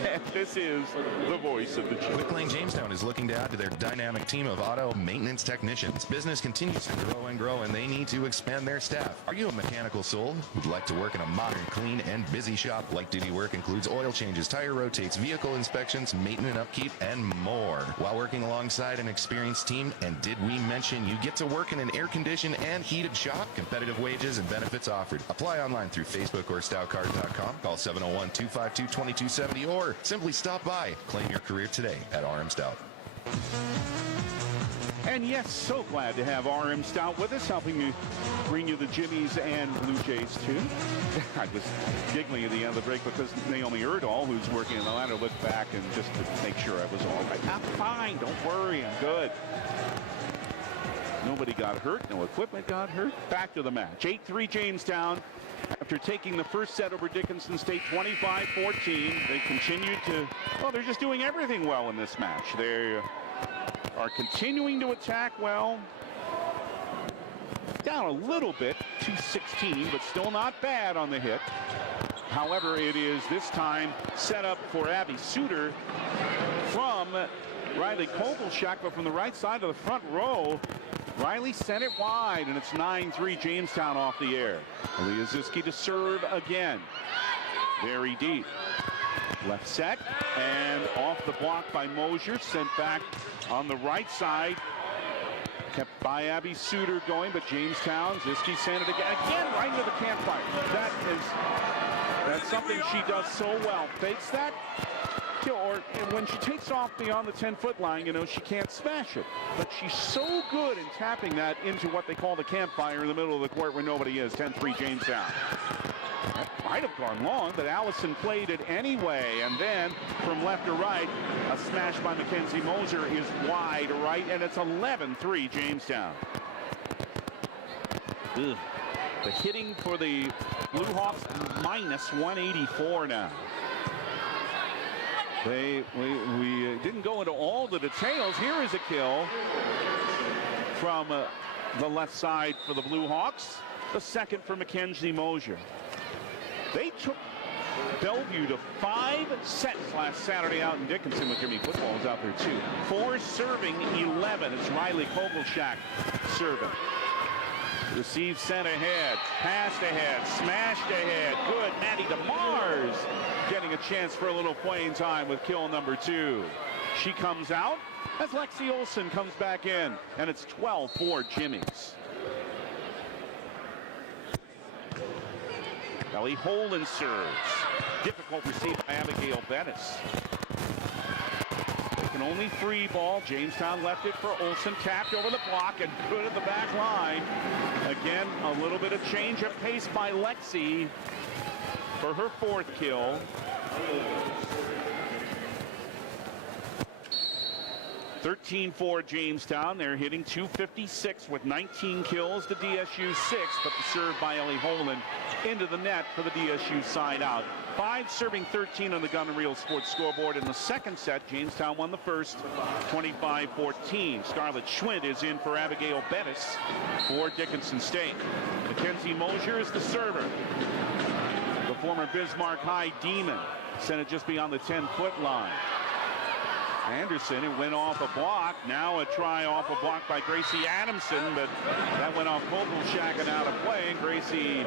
And this is the voice of the Chiefs. McLean Jamestown is looking to add to their dynamic team of auto maintenance technicians. Business continues to grow, and they need to expand their staff. Are you a mechanical soul who'd like to work in a modern, clean, and busy shop? Light duty work includes oil changes, tire rotates, vehicle inspections, maintenance and upkeep, and more. While working alongside an experienced team, and did we mention you get to work in an air-conditioned and heated shop? Competitive wages and benefits offered. Apply online through Facebook or stoutcard.com. Call 701-252-2270 or simply stop by. Claim your career today at RM Stout. And yes, so glad to have RM Stout with us, helping me bring you the Jimmies and Blue Jays too. I was giggling at the end of the break because Naomi Erdahl, who's working in the ladder, looked back and just to make sure I was all right. I'm fine, don't worry, I'm good. Nobody got hurt, no equipment got hurt. Back to the match. 8-3 Jamestown. After taking the first set over Dickinson State 25-14, they continued to, well, they're just doing everything well in this match. They are continuing to attack well. Down a little bit, 2-16, but still not bad on the hit. However, it is this time set up for Abby Suter from Riley Kogelschak, but from the right side of the front row. Riley sent it wide, and it's 9-3 Jamestown off the air. Aaliyah Ziske to serve again. Very deep. Left set, and off the block by Mosier. Sent back on the right side. Kept by Abby Suter going, but Jamestown, Ziske sent it again. Again, right into the campfire. That's something she does so well. Fakes that. Or when she takes off beyond the 10-foot line, you know, she can't smash it. But she's so good in tapping that into what they call the campfire in the middle of the court where nobody is. 10-3 Jamestown. That might have gone long, but Allison played it anyway. And then from left to right, a smash by Mackenzie Mosier is wide right, and it's 11-3 Jamestown. Ugh. The hitting for the Blue Hawks minus 184 now. We didn't go into all the details. Here is a kill from the left side for the Blue Hawks. The second for Mackenzie Mosier. They took Bellevue to 5 sets last Saturday out in Dickinson with Jimmie Football's out there too. 4 serving 11. It's Riley Kogelschak serving. Received, sent ahead, passed ahead, smashed ahead. Good. Maddie DeMars getting a chance for a little playing time with kill number 2. She comes out as Lexi Olsen comes back in, and it's 12-4 Jimmy's. Ellie Holden serves. Difficult receive by Abigail Bettis. Only 3 ball. Jamestown left it for Olsen. Tapped over the block and good at the back line. Again, a little bit of change of pace by Lexi for her 4th kill. (13-4) Jamestown. They're hitting .256 with 19 kills to DSU 6, but the serve by Ellie Holden into the net for the DSU side out. 5 serving 13 on the Gun and Reel Sports scoreboard in the second set. Jamestown won the first, 25-14. Scarlett Schwint is in for Abigail Bettis for Dickinson State. Mackenzie Mosier is the server. The former Bismarck High Demon sent it just beyond the 10-foot line. Anderson, it went off a block. Now a try off a block by Gracie Adamson, but that went off Kogelschak and out of play. And Gracie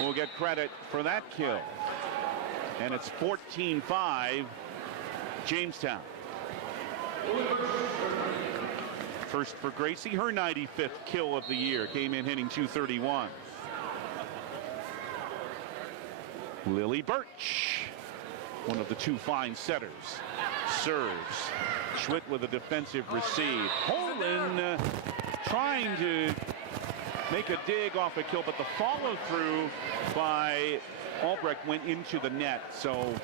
will get credit for that kill. And it's 14-5 Jamestown. First for Gracie, her 95th kill of the year. Came in hitting .231. Lily Birch, one of the 2 fine setters, serves. Schwitt with a defensive receive. Holden trying to make a dig off a kill, but the follow through by Albrecht went into the net. So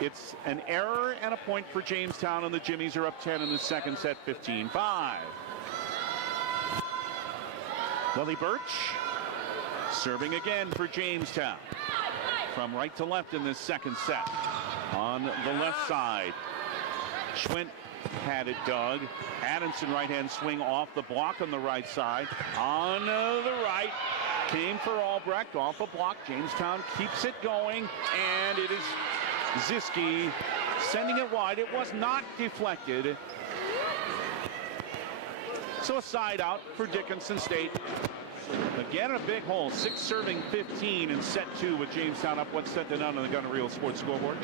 it's an error and a point for Jamestown, and the Jimmies are up 10 in the second set, 15-5. Lily Birch serving again for Jamestown. From right to left in this second set. On the left side, Schwint had it dug. Adamson right-hand swing off the block on the right side. On the right, came for Albrecht off a block. Jamestown keeps it going, and it is Ziske sending it wide. It was not deflected. So a side out for Dickinson State. Again, a big hole. 6 serving 15 in set 2 with Jamestown up 1-0 on the Gunner Reel Sports scoreboard.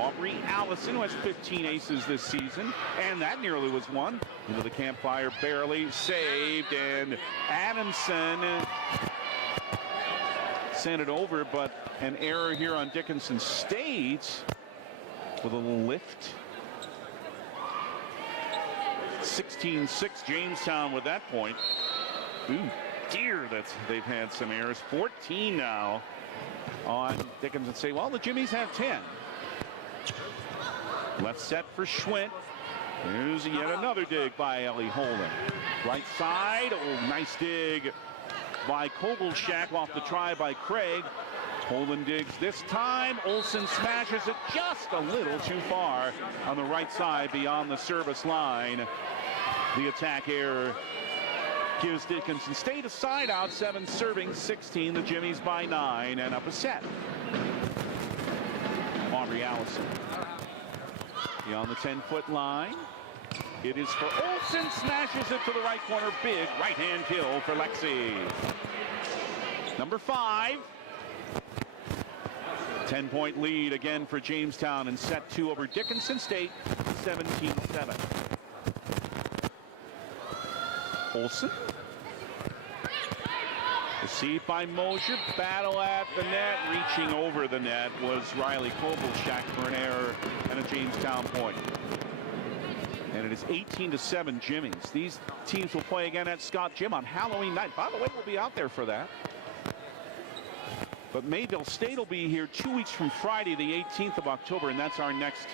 Aubrey Allison, who has 15 aces this season, and that nearly was one. Into the campfire, barely saved, and Adamson sent it over, but an error here on Dickinson State with a little lift. 16-6 Jamestown with that point. Ooh, dear, they've had some errors. 14 now on Dickinson State. Well, the Jimmies have 10. Left set for Schwint. Here's yet another dig by Ellie Holden. Right side, oh, nice dig by Kogelschak off the try by Craig. Holden digs this time. Olsen smashes it just a little too far on the right side beyond the service line. The attack error gives Dickinson State a side out. 7 serving 16. The Jimmies by 9 and up a set. Aubrey Allison beyond the 10-foot line. It is for Olsen. Smashes it to the right corner. Big right-hand kill for Lexi. Number 5. 10-point lead again for Jamestown in set 2 over Dickinson State. 17-7. Olsen. Received by Mosier. Battle at the net. Reaching over the net was Riley Kogelschak for an error and a Jamestown point. And it is 18-7 Jimmies. These teams will play again at Scott Gym on Halloween night. By the way, we'll be out there for that. But Mayville State will be here 2 weeks from Friday, the 18th of October, and that's our next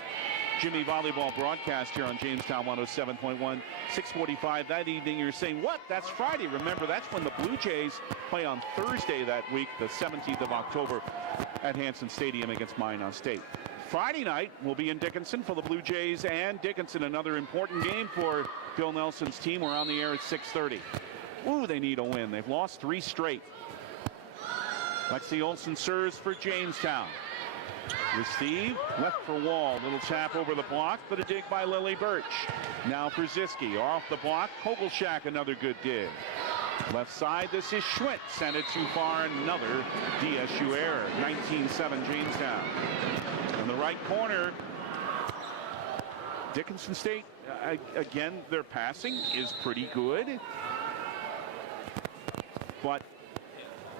Jimmie Volleyball broadcast here on Jamestown 107.1, 6:45 that evening. You're saying, what? That's Friday. Remember, that's when the Blue Jays play on Thursday that week, the 17th of October at Hanson Stadium against Minot State. Friday night, we'll be in Dickinson for the Blue Jays and Dickinson. Another important game for Bill Nelson's team. We're on the air at 6:30. Ooh, they need a win. They've lost 3 straight. Lexi Olsen serves for Jamestown. Receive, left for Wall. Little tap over the block, but a dig by Lily Birch. Now for Ziske. Off the block, Kogelschak, another good dig. Left side, this is Schwint. Sent it too far, another DSU error. 19-7 Jamestown. On the right corner, Dickinson State, again, their passing is pretty good. But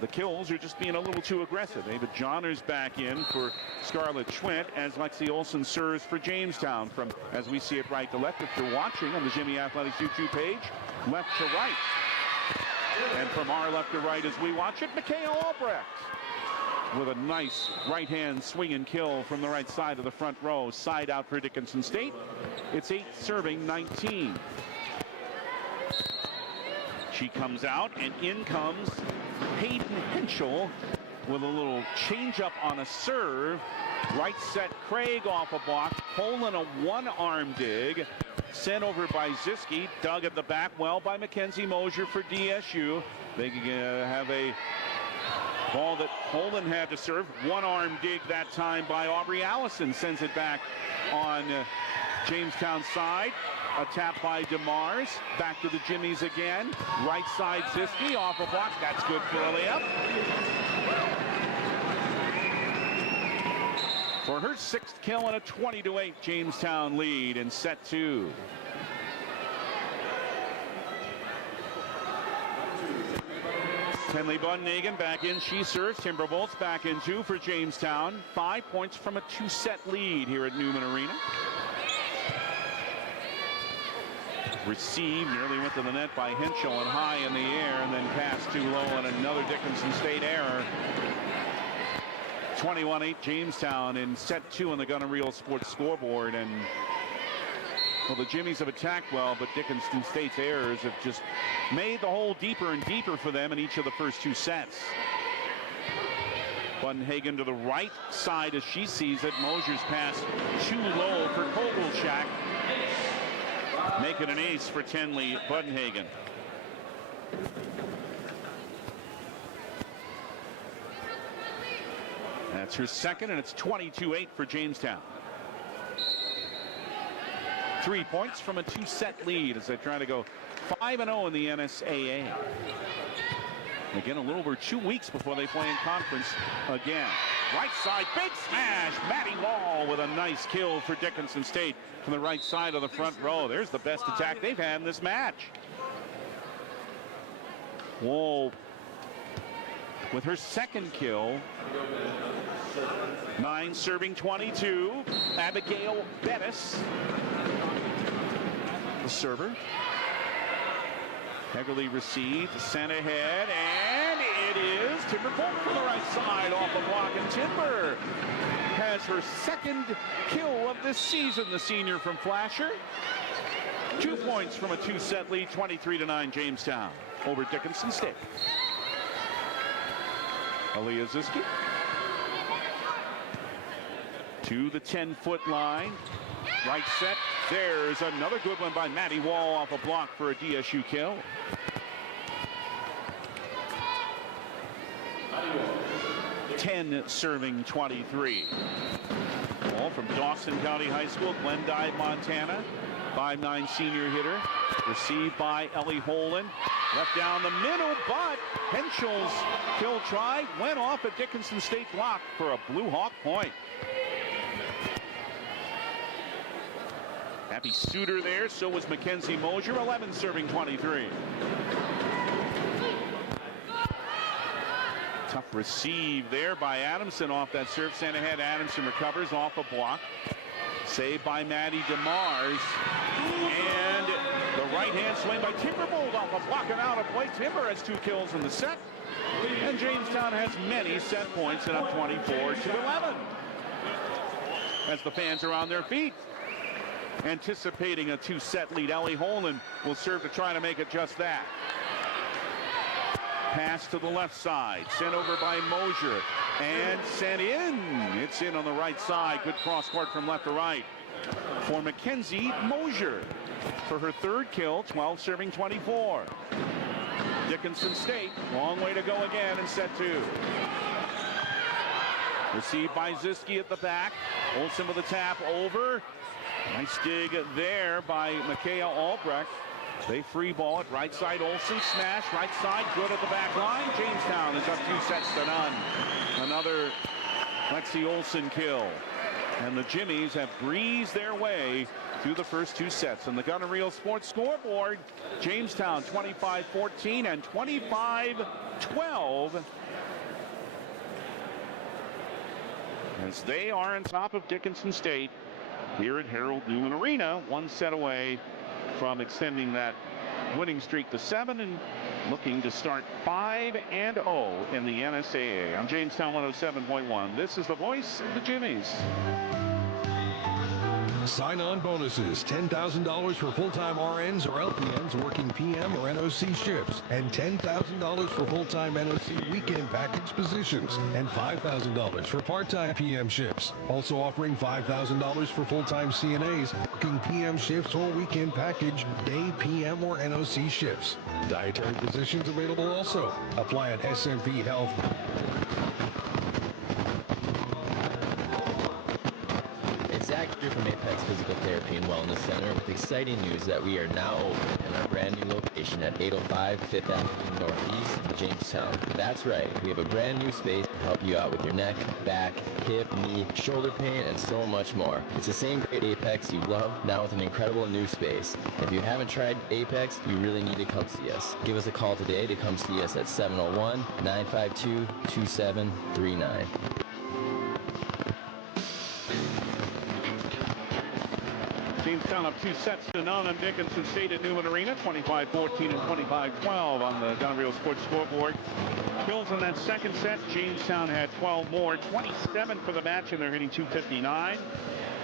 the kills are just being a little too aggressive. David Johner's back in for Scarlett Schwint as Lexi Olsen serves for Jamestown from, as we see it, right to left. If you're watching on the Jimmie Athletics YouTube page, left to right. And from our left to right as we watch it, Mikhail Albrecht with a nice right-hand swing and kill from the right side of the front row. Side out for Dickinson State. It's 8 serving 19. She comes out, and in comes Hayden Henschel with a little change-up on a serve. Right set Craig off a block. Poland a one-arm dig. Sent over by Ziske. Dug at the back well by Mackenzie Mosier for DSU. They have a ball that Poland had to serve. One-arm dig that time by Aubrey Allison. Sends it back on Jamestown side. A tap by DeMars. Back to the Jimmies again. Right side Ziske off a block. That's good for a layup. For her 6th kill and a 20-8 Jamestown lead in set 2. Henley Bunnagan back in. She serves. Timberwolves back in 2 for Jamestown. 5 points from a 2-set lead here at Newman Arena. Receive, nearly went to the net by Henschel and high in the air, and then passed too low, and another Dickinson State error. 21-8 Jamestown in set 2 on the Gunner Reel Sports scoreboard, and Well, the Jimmies have attacked well, but Dickinson State's errors have just made the hole deeper and deeper for them in each of the first two sets. Budenhagen to the right side as she sees it. Mosier's pass too low for Kovalchuk. Make it an ace for Tenley Budenhagen. That's her second, and it's 22-8 for Jamestown. 3 points from a two-set lead as they try to go 5-0 in the NSAA. Again, a little over 2 weeks before they play in conference again. Right side, big smash. Maddie Wall with a nice kill for Dickinson State from the right side of the front row. There's the best attack they've had in this match. Wall with her second kill. 9 serving 22. Abigail Bettis, the server. Hegerly received, sent ahead, and it is Timber Polk from the right side off the block, and Timber has her second kill of this season, the senior from Flasher. 2 points from a two-set lead, 23-9 Jamestown over Dickinson State. Aaliyah Ziske to the 10-foot line. Right set. There's another good one by Maddie Wall off a block for a DSU kill. Ten serving 23. Ball from Dawson County High School, Glendive, Montana. 5'9" senior hitter. Received by Ellie Holen. Left down the middle, but Henschel's kill try went off at Dickinson State block for a Blue Hawk point. Happy Suter there, so was Mackenzie Mosier, 11 serving 23. Tough receive there by Adamson off that serve. Sent ahead, Adamson recovers off a block. Saved by Maddie DeMars. And the right-hand swing by Timberbold off a block and out of play. Timber has 2 kills in the set. And Jamestown has many set points and up 24-11. As the fans are on their feet. Anticipating a two-set lead, Ellie Holen will serve to try to make it just that. Pass to the left side, sent over by Mosier, and sent in. It's in on the right side. Good cross-court from left to right for Mackenzie Mosier for her third kill, 12 serving 24. Dickinson State, long way to go again in set 2. Received by Ziske at the back. Olsen with a tap over. Nice dig there by Micaiah Albrecht. They free ball it. Right side, Olsen smash. Right side, good at the back line. Jamestown is up 2-0. Another Lexi Olsen kill. And the Jimmies have breezed their way through the first 2 sets. And the Gun and Reel Sports scoreboard, Jamestown 25-14 and 25-12. As they are on top of Dickinson State here at Harold Newman Arena, 1 set away from extending that winning streak to 7 and looking to start 5-0 in the NSAA. I'm Jamestown 107.1. This is the voice of the Jimmies. Sign-on bonuses, $10,000 for full-time RNs or LPNs working PM or NOC shifts, and $10,000 for full-time NOC weekend package positions, and $5,000 for part-time PM shifts. Also offering $5,000 for full-time CNAs working PM shifts or weekend package, day, PM, or NOC shifts. Dietary positions available also. Apply at SMP Health. Zach here from Apex Physical Therapy and Wellness Center with exciting news that we are now open in our brand new location at 805 5th Avenue Northeast, Jamestown. That's right, we have a brand new space to help you out with your neck, back, hip, knee, shoulder pain, and so much more. It's the same great Apex you love, now with an incredible new space. If you haven't tried Apex, you really need to come see us. Give us a call today to come see us at 701-952-2739. Jamestown up 2 sets to none on Dickinson State at Newman Arena, 25-14 and 25-12 on the Gun Real Sports scoreboard. Kills in that second set. Jamestown had 12 more, 27 for the match, and they're hitting .259.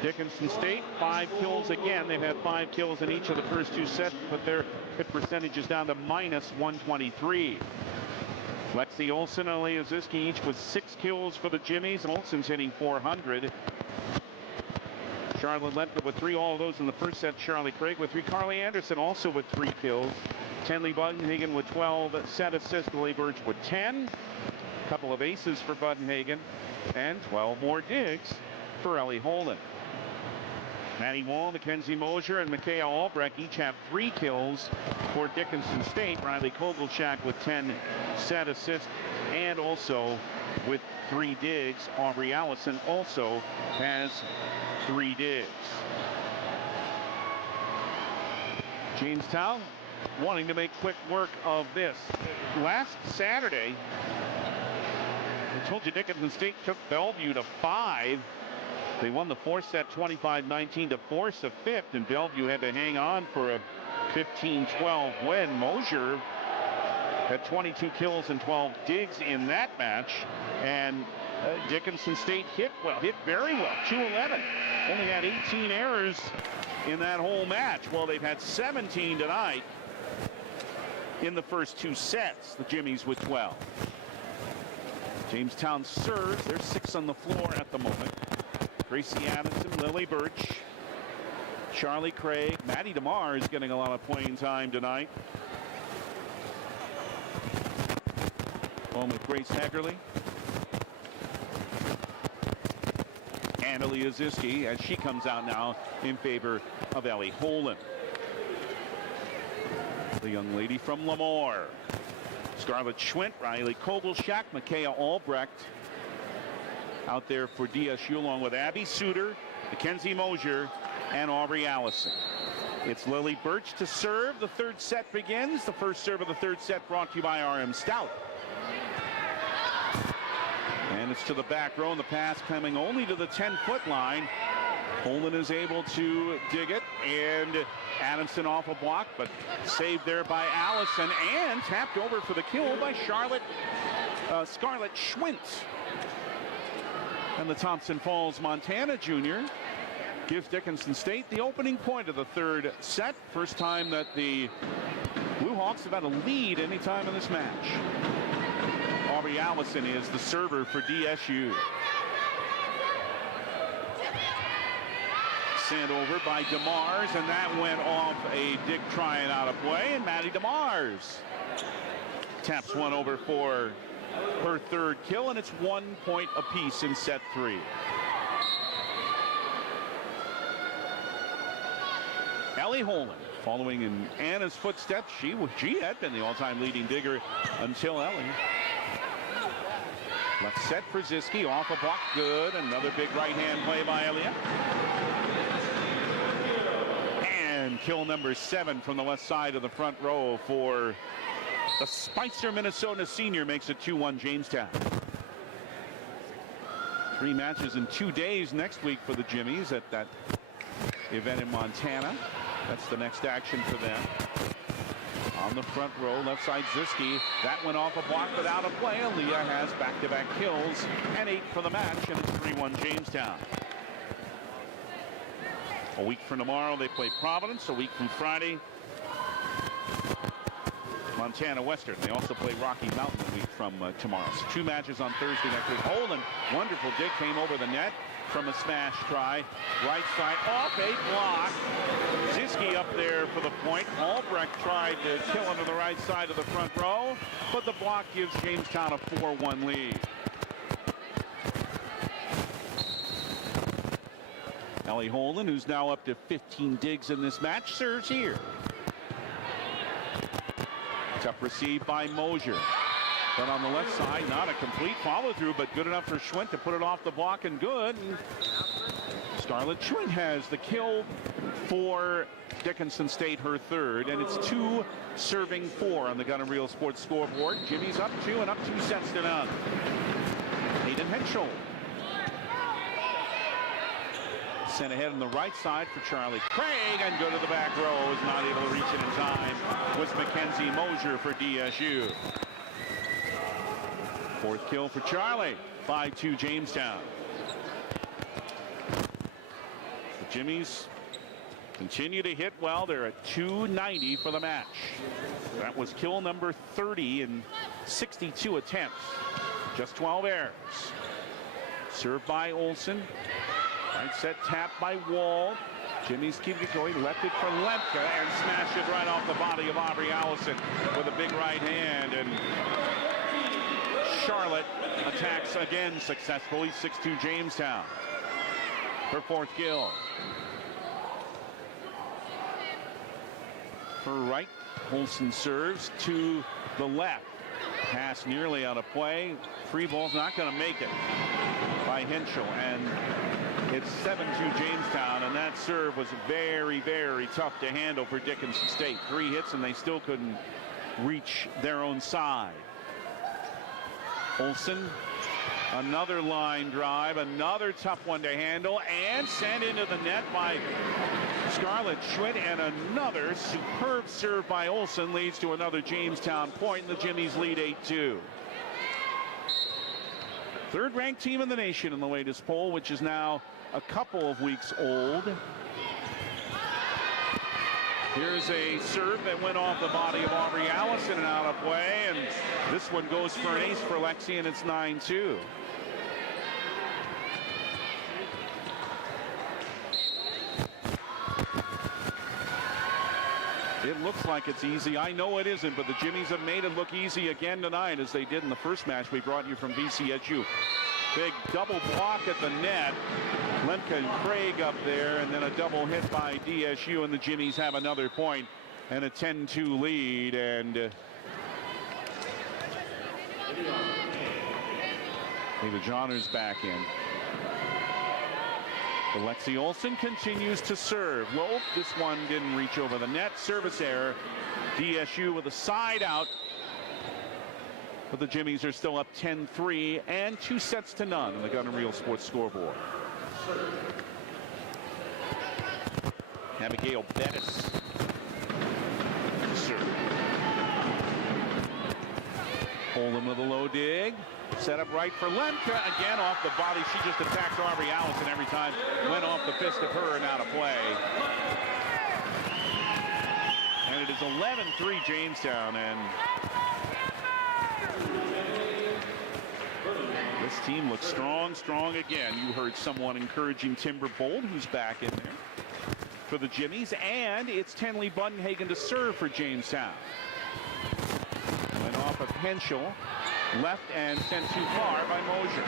Dickinson State, 5 kills again. They've had 5 kills in each of the first 2 sets, but their hit percentage is down to -123. Lexi Olson and Leah Ziske each with 6 kills for the Jimmies, and Olson's hitting .400. Charlotte Ledka with 3, all of those in the first set. Charlie Craig with 3. Carly Anderson also with 3 kills. Tenley Budenhagen with 12 set assists. Lily Birch with 10. A couple of aces for Budenhagen. And 12 more digs for Ellie Holden. Maddie Wall, Mackenzie Mosier, and Micaiah Albrecht each have 3 kills for Dickinson State. Riley Kogelchak with 10 set assists and also with 3 digs. Aubrey Allison also has 3 digs. Jamestown wanting to make quick work of this. Last Saturday, I told you Dickinson State took Bellevue to 5. They won the 4th set 25-19 to force a 5th, and Bellevue had to hang on for a 15-12 win. Mosier had 22 kills and 12 digs in that match, and Dickinson State hit very well, 211. Only had 18 errors in that whole match. Well, they've had 17 tonight in the first 2 sets. The Jimmies with 12. Jamestown serves. There's 6 on the floor at the moment. Gracie Addison, Lily Birch, Charlie Craig, Maddie DeMar is getting a lot of playing time tonight. Home with Grace Haggerly. Annalie Ziske as she comes out now in favor of Ellie Holden. The young lady from Lemoore. Scarlett Schwint, Riley Kogelchak, Micaiah Albrecht out there for DSU, along with Abby Suter, Mackenzie Mosier, and Aubrey Allison. It's Lily Birch to serve. The 3rd set begins. The first serve of the 3rd set brought to you by RM Stout. And it's to the back row, and the pass coming only to the 10-foot line. Holden is able to dig it, and Adamson off a block, but saved there by Allison, and tapped over for the kill by Scarlett Schwint. And the Thompson Falls, Montana junior gives Dickinson State the opening point of the 3rd set. First time that the Blue Hawks have had a lead any time in this match. Aubrey Allison is the server for DSU. Sent over by DeMars, and that went off a dig trying out of play, and Maddie DeMars taps one over for her 3rd kill, and it's 1 point apiece in set 3. Ellie Holden following in Anna's footsteps. She had been the all-time leading digger until Ellie. Left set for Ziske, off a block, good. Another big right-hand play by Elliott. And kill number 7 from the left side of the front row for the Spicer, Minnesota senior, makes it 2-1 Jamestown. 3 matches in 2 days next week for the Jimmies at that event in Montana. That's the next action for them. On the front row, left side Ziske. That went off a block but out of play. Aaliyah has back-to-back kills and 8 for the match, and it's 3-1 Jamestown. A week from tomorrow, they play Providence. A week from Friday, Montana Western. They also play Rocky Mountain a week from tomorrow. So 2 matches on Thursday next week. Holden, wonderful dig, came over the net from a smash try. Right side, off a block. Ziske up there for the point. Albrecht tried to kill him to the right side of the front row, but the block gives Jamestown a 4-1 lead. Ellie Holden, who's now up to 15 digs in this match, serves here. Tough receive by Mosier. But on the left side, not a complete follow-through, but good enough for Schwint to put it off the block, and good. And Scarlett Schwint has the kill for Dickinson State, her 3rd, and it's 2 serving 4 on the Gun and Reel Sports scoreboard. Jimmy's up 2 and up 2 sets to none. Hayden Henschel Sent ahead on the right side for Charlie Craig, and go to the back row. Is not able to reach it in time. Was Mackenzie Mosier for DSU. Fourth kill for Charlie. 5-2 Jamestown. The Jimmies continue to hit well. They're at 290 for the match. That was kill number 30 in 62 attempts. Just 12 errors. Served by Olsen. Right set tap by Wall. Jimmy's keeping it going. Left it for Lemke and smashed it right off the body of Aubrey Allison with a big right hand. And Charlotte attacks again successfully. 6-2 Jamestown. Her fourth kill. For right, Olsen serves to the left. Pass nearly out of play. Free ball's not going to make it by Henschel. And it's 7-2 Jamestown, and that serve was very, very tough to handle for Dickinson State. 3 hits, and they still couldn't reach their own side. Olsen, another line drive, another tough one to handle, and sent into the net by Scarlett Schwitt, and another superb serve by Olsen leads to another Jamestown point, and the Jimmies lead 8-2. Third-ranked team in the nation in the latest poll, which is now a couple of weeks old. Here's a serve that went off the body of Aubrey Allison and out of play, and this one goes for an ace for Lexi, and it's 9-2. It looks like it's easy. I know it isn't, but the Jimmies have made it look easy again tonight, as they did in the first match we brought you from VCSU. Big double block at the net. Lemke and Craig up there, and then a double hit by DSU, and the Jimmies have another point and a 10-2 lead. And David Johnner's back in. Alexi Olsen continues to serve. Well, this one didn't reach over the net. Service error. DSU with a side out. But the Jimmies are still up 10-3 and 2-0 in the Gun & Reel Sports scoreboard. Abigail Bettis. Serve. Olin with a low dig. Set up right for Lemke. Again off the body. She just attacked Aubrey Allison every time. Went off the fist of her and out of play. And it is 11-3 Jamestown. And this team looks strong, strong again. You heard someone encouraging Timber Bold, who's back in there for the Jimmies. And it's Tenley Bundenhagen to serve for Jamestown. Went off of Henschel. Left and sent too far by Mosier.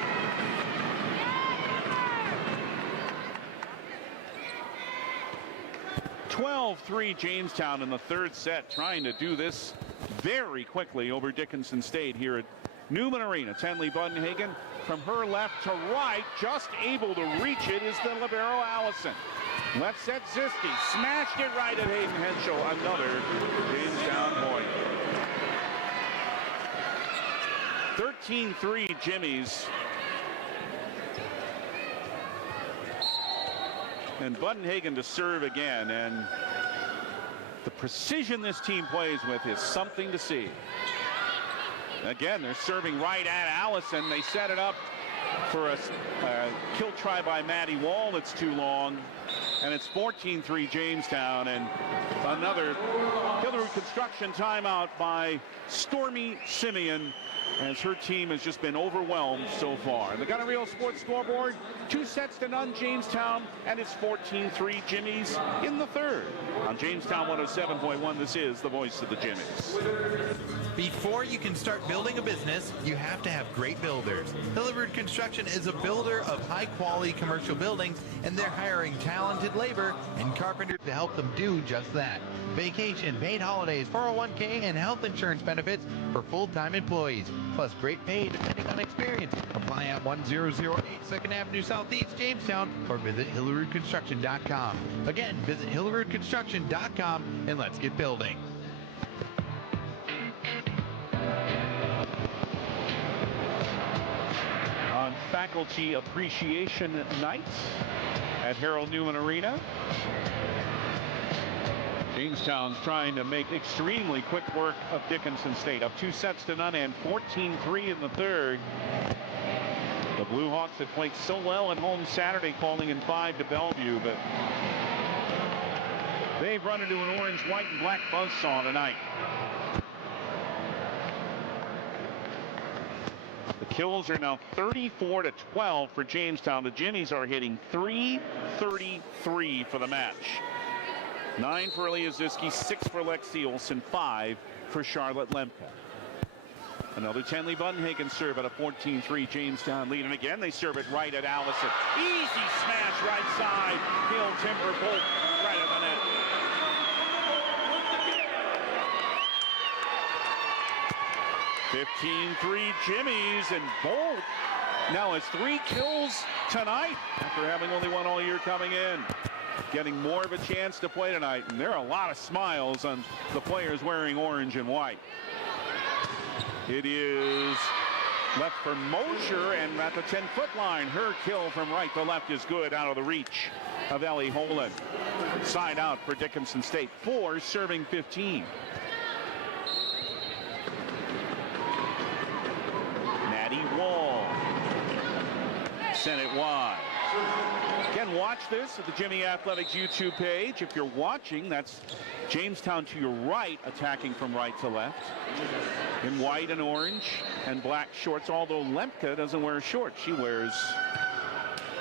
(12-3) Jamestown in the third set, trying to do this very quickly over Dickinson State here at Newman Arena. Tenley Bundenhagen from her left to right, just able to reach it is the libero Allison. Left set Ziski smashed it right at Hayden Henschel. Another Jamestown point. 13-3 Jimmies. And Bundenhagen to serve again, and the precision this team plays with is something to see. Again, they're serving right at Allison. They set it up for a kill try by Maddie Wall. It's too long, and it's 14-3 Jamestown, and another Hillary Construction timeout by Stormy Simeon, as her team has just been overwhelmed so far. And the Gun & Reel Sports scoreboard, 2-0 Jamestown, and it's 14-3 Jimmies in the third. On Jamestown 107.1, this is the voice of the Jimmies. Before you can start building a business, you have to have great builders. Hilliard Construction is a builder of high-quality commercial buildings, and they're hiring talented labor and carpenters to help them do just that. Vacation, paid holidays, 401k, and health insurance benefits for full-time employees, plus great pay depending on experience. Apply at 1008 2nd Avenue Southeast, Jamestown, or visit HilliardConstruction.com. Again, visit HilliardConstruction.com, and let's get building. On Faculty Appreciation Night at Harold Newman Arena. Jamestown's trying to make extremely quick work of Dickinson State. Up 2-0 and 14-3 in the third. The Blue Hawks had played so well at home Saturday, falling in 5 to Bellevue, but they've run into an orange, white, and black buzzsaw tonight. The kills are now 34-12 for Jamestown. The Jimmies are hitting .333 for the match. 9 for Leah Ziske, 6 for Lexi Olsen, 5 for Charlotte Lemke. Another Tenley Bunhagen serve at a 14-3 Jamestown lead. And again, they serve it right at Allison. Easy smash right side. Gil Timberbolt right at the net. 15-3 Jimmies, and Bolt now has 3 kills tonight after having only 1 all year coming in. Getting more of a chance to play tonight, and there are a lot of smiles on the players wearing orange and white. It is left for Mosier, and at the 10-foot line, her kill from right to left is good, out of the reach of Ellie Holan. Side out for Dickinson State. 4 serving 15. Maddie Wall sent it wide. Again, watch this at the Jimmie Athletics YouTube page. If you're watching, that's Jamestown to your right, attacking from right to left. In white and orange and black shorts, although Lemke doesn't wear shorts. She wears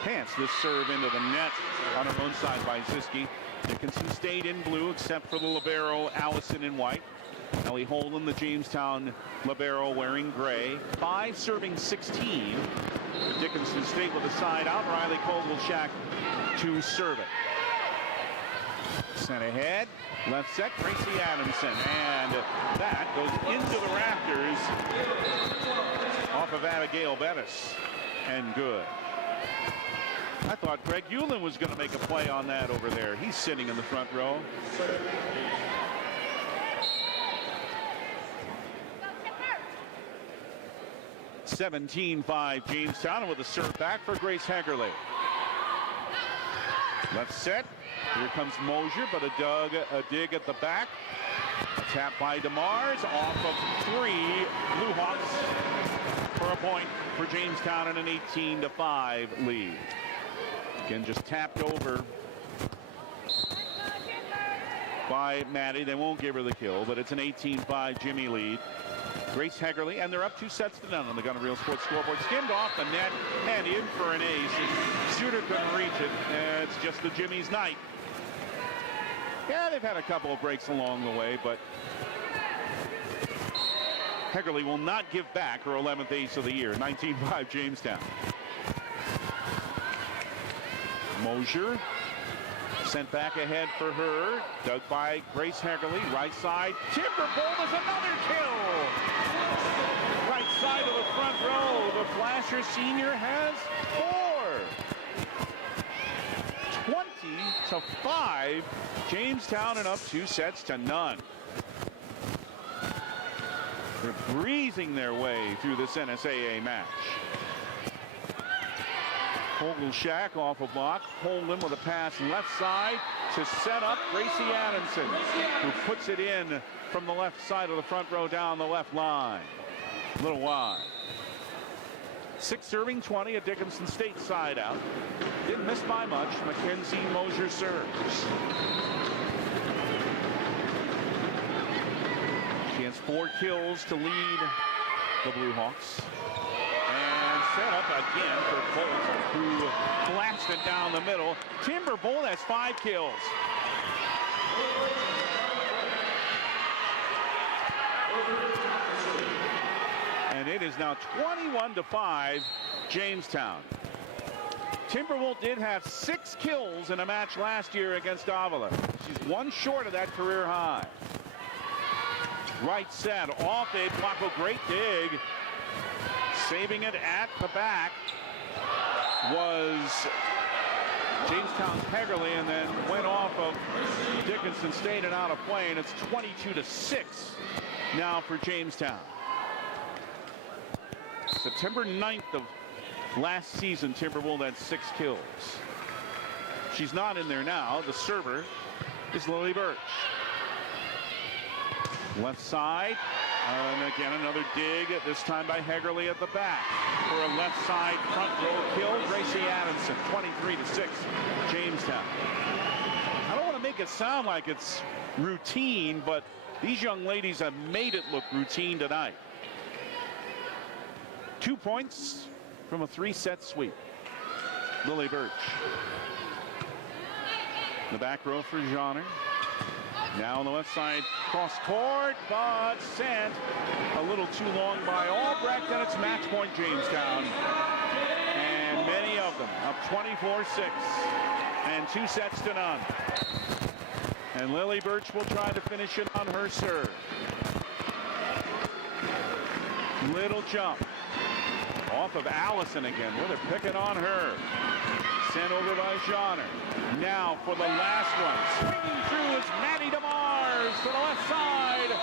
pants. This serve into the net on her own side by Ziske. Dickinson State in blue, except for the libero, Allison in white. Ellie Holan, the Jamestown libero, wearing gray. 5 serving 16. Dickinson State with a side out. Riley Kovalchak to serve it. Sent ahead. Left set, Gracie Adamson. And that goes into the rafters off of Abigail Bettis. And good. I thought Greg Hewlin was going to make a play on that over there. He's sitting in the front row. (17-5) Jamestown, with a serve back for Grace Hagerly. Left set. Here comes Mosier, but a dig at the back. A tap by DeMars off of 3. Blue Hawks for a point for Jamestown in an 18-5 lead. Again, just tapped over by Maddie. They won't give her the kill, but it's an 18-5 Jimmie lead. Grace Hagerly, and they're up 2-0 on the Gunner Real Sports scoreboard. Skimmed off the net and in for an ace. Shooter couldn't reach it. It's just the Jimmy's night. Yeah, they've had a couple of breaks along the way, but Hagerly will not give back her 11th ace of the year. 19-5 Jamestown. Mosier sent back ahead for her. Dug by Grace Hagerly. Right side. Timberbolt is another kill. Right side of the front row. The Flasher senior has 4. 20-5. Jamestown, and up 2-0. They're breezing their way through this NSAA match. Kovalchak off a block. Holan with a pass left side to set up Gracie Adamson, who puts it in from the left side of the front row down the left line. A little wide. 6 serving 20, a Dickinson State side out. Didn't miss by much. Mackenzie Mosier serves. She has 4 kills to lead the Blue Hawks. Set up again for Bolt, who blasted down the middle. Timberbolt has 5 kills. And it is now 21-5 Jamestown. Timberbolt did have 6 kills in a match last year against Davila. She's 1 short of that career high. Right set off a Blanco, great dig. Saving it at the back was Jamestown's Hagerly, and then went off of Dickinson State and out of play, and it's 22-6 now for Jamestown. September 9th of last season, Timberwolves had 6 kills. She's not in there now. The server is Lily Birch. Left side. And again, another dig, this time by Hegerly at the back. For a left side front row kill, Gracie Adamson, 23-6, Jamestown. I don't want to make it sound like it's routine, but these young ladies have made it look routine tonight. 2 points from a 3-set sweep. Lily Birch. The back row for Jeanner. Now on the left side, cross court, but sent a little too long by Albrecht, and it's match point Jamestown. And many of them up 24-6 and 2-0. And Lily Birch will try to finish it on her serve. Little jump off of Allison again. Well, they're picking on her. Sent over by Jeanner. Now for the last one. Swinging through is Maddie DeMars to the left side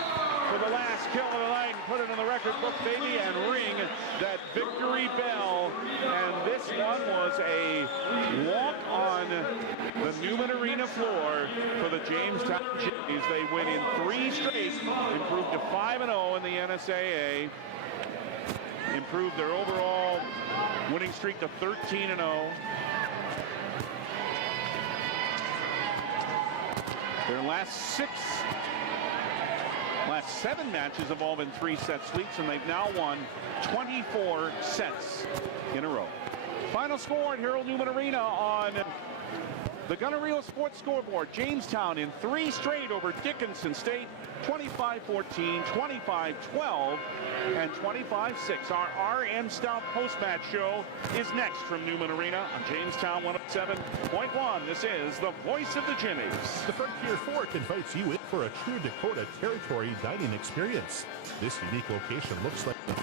for the last kill of the night. Put it in the record book, baby, and ring that victory bell. And this one was a walk on the Newman Arena floor for the Jamestown Jimmies. They win in 3 straight, improved to 5-0 in the NSAA. Improved their overall winning streak to 13-0. Their last 7 matches have all been 3-set sweeps, and they've now won 24 sets in a row. Final score at Harold Newman Arena on the Gunnereal Sports Scoreboard. Jamestown in 3 straight over Dickinson State, 25-14, 25-12, and 25-6. Our RM Stout post-match show is next from Newman Arena on Jamestown 107.1. This is the voice of the Jimmies. The Frontier Fork invites you in for a true Dakota Territory dining experience. This unique location looks like the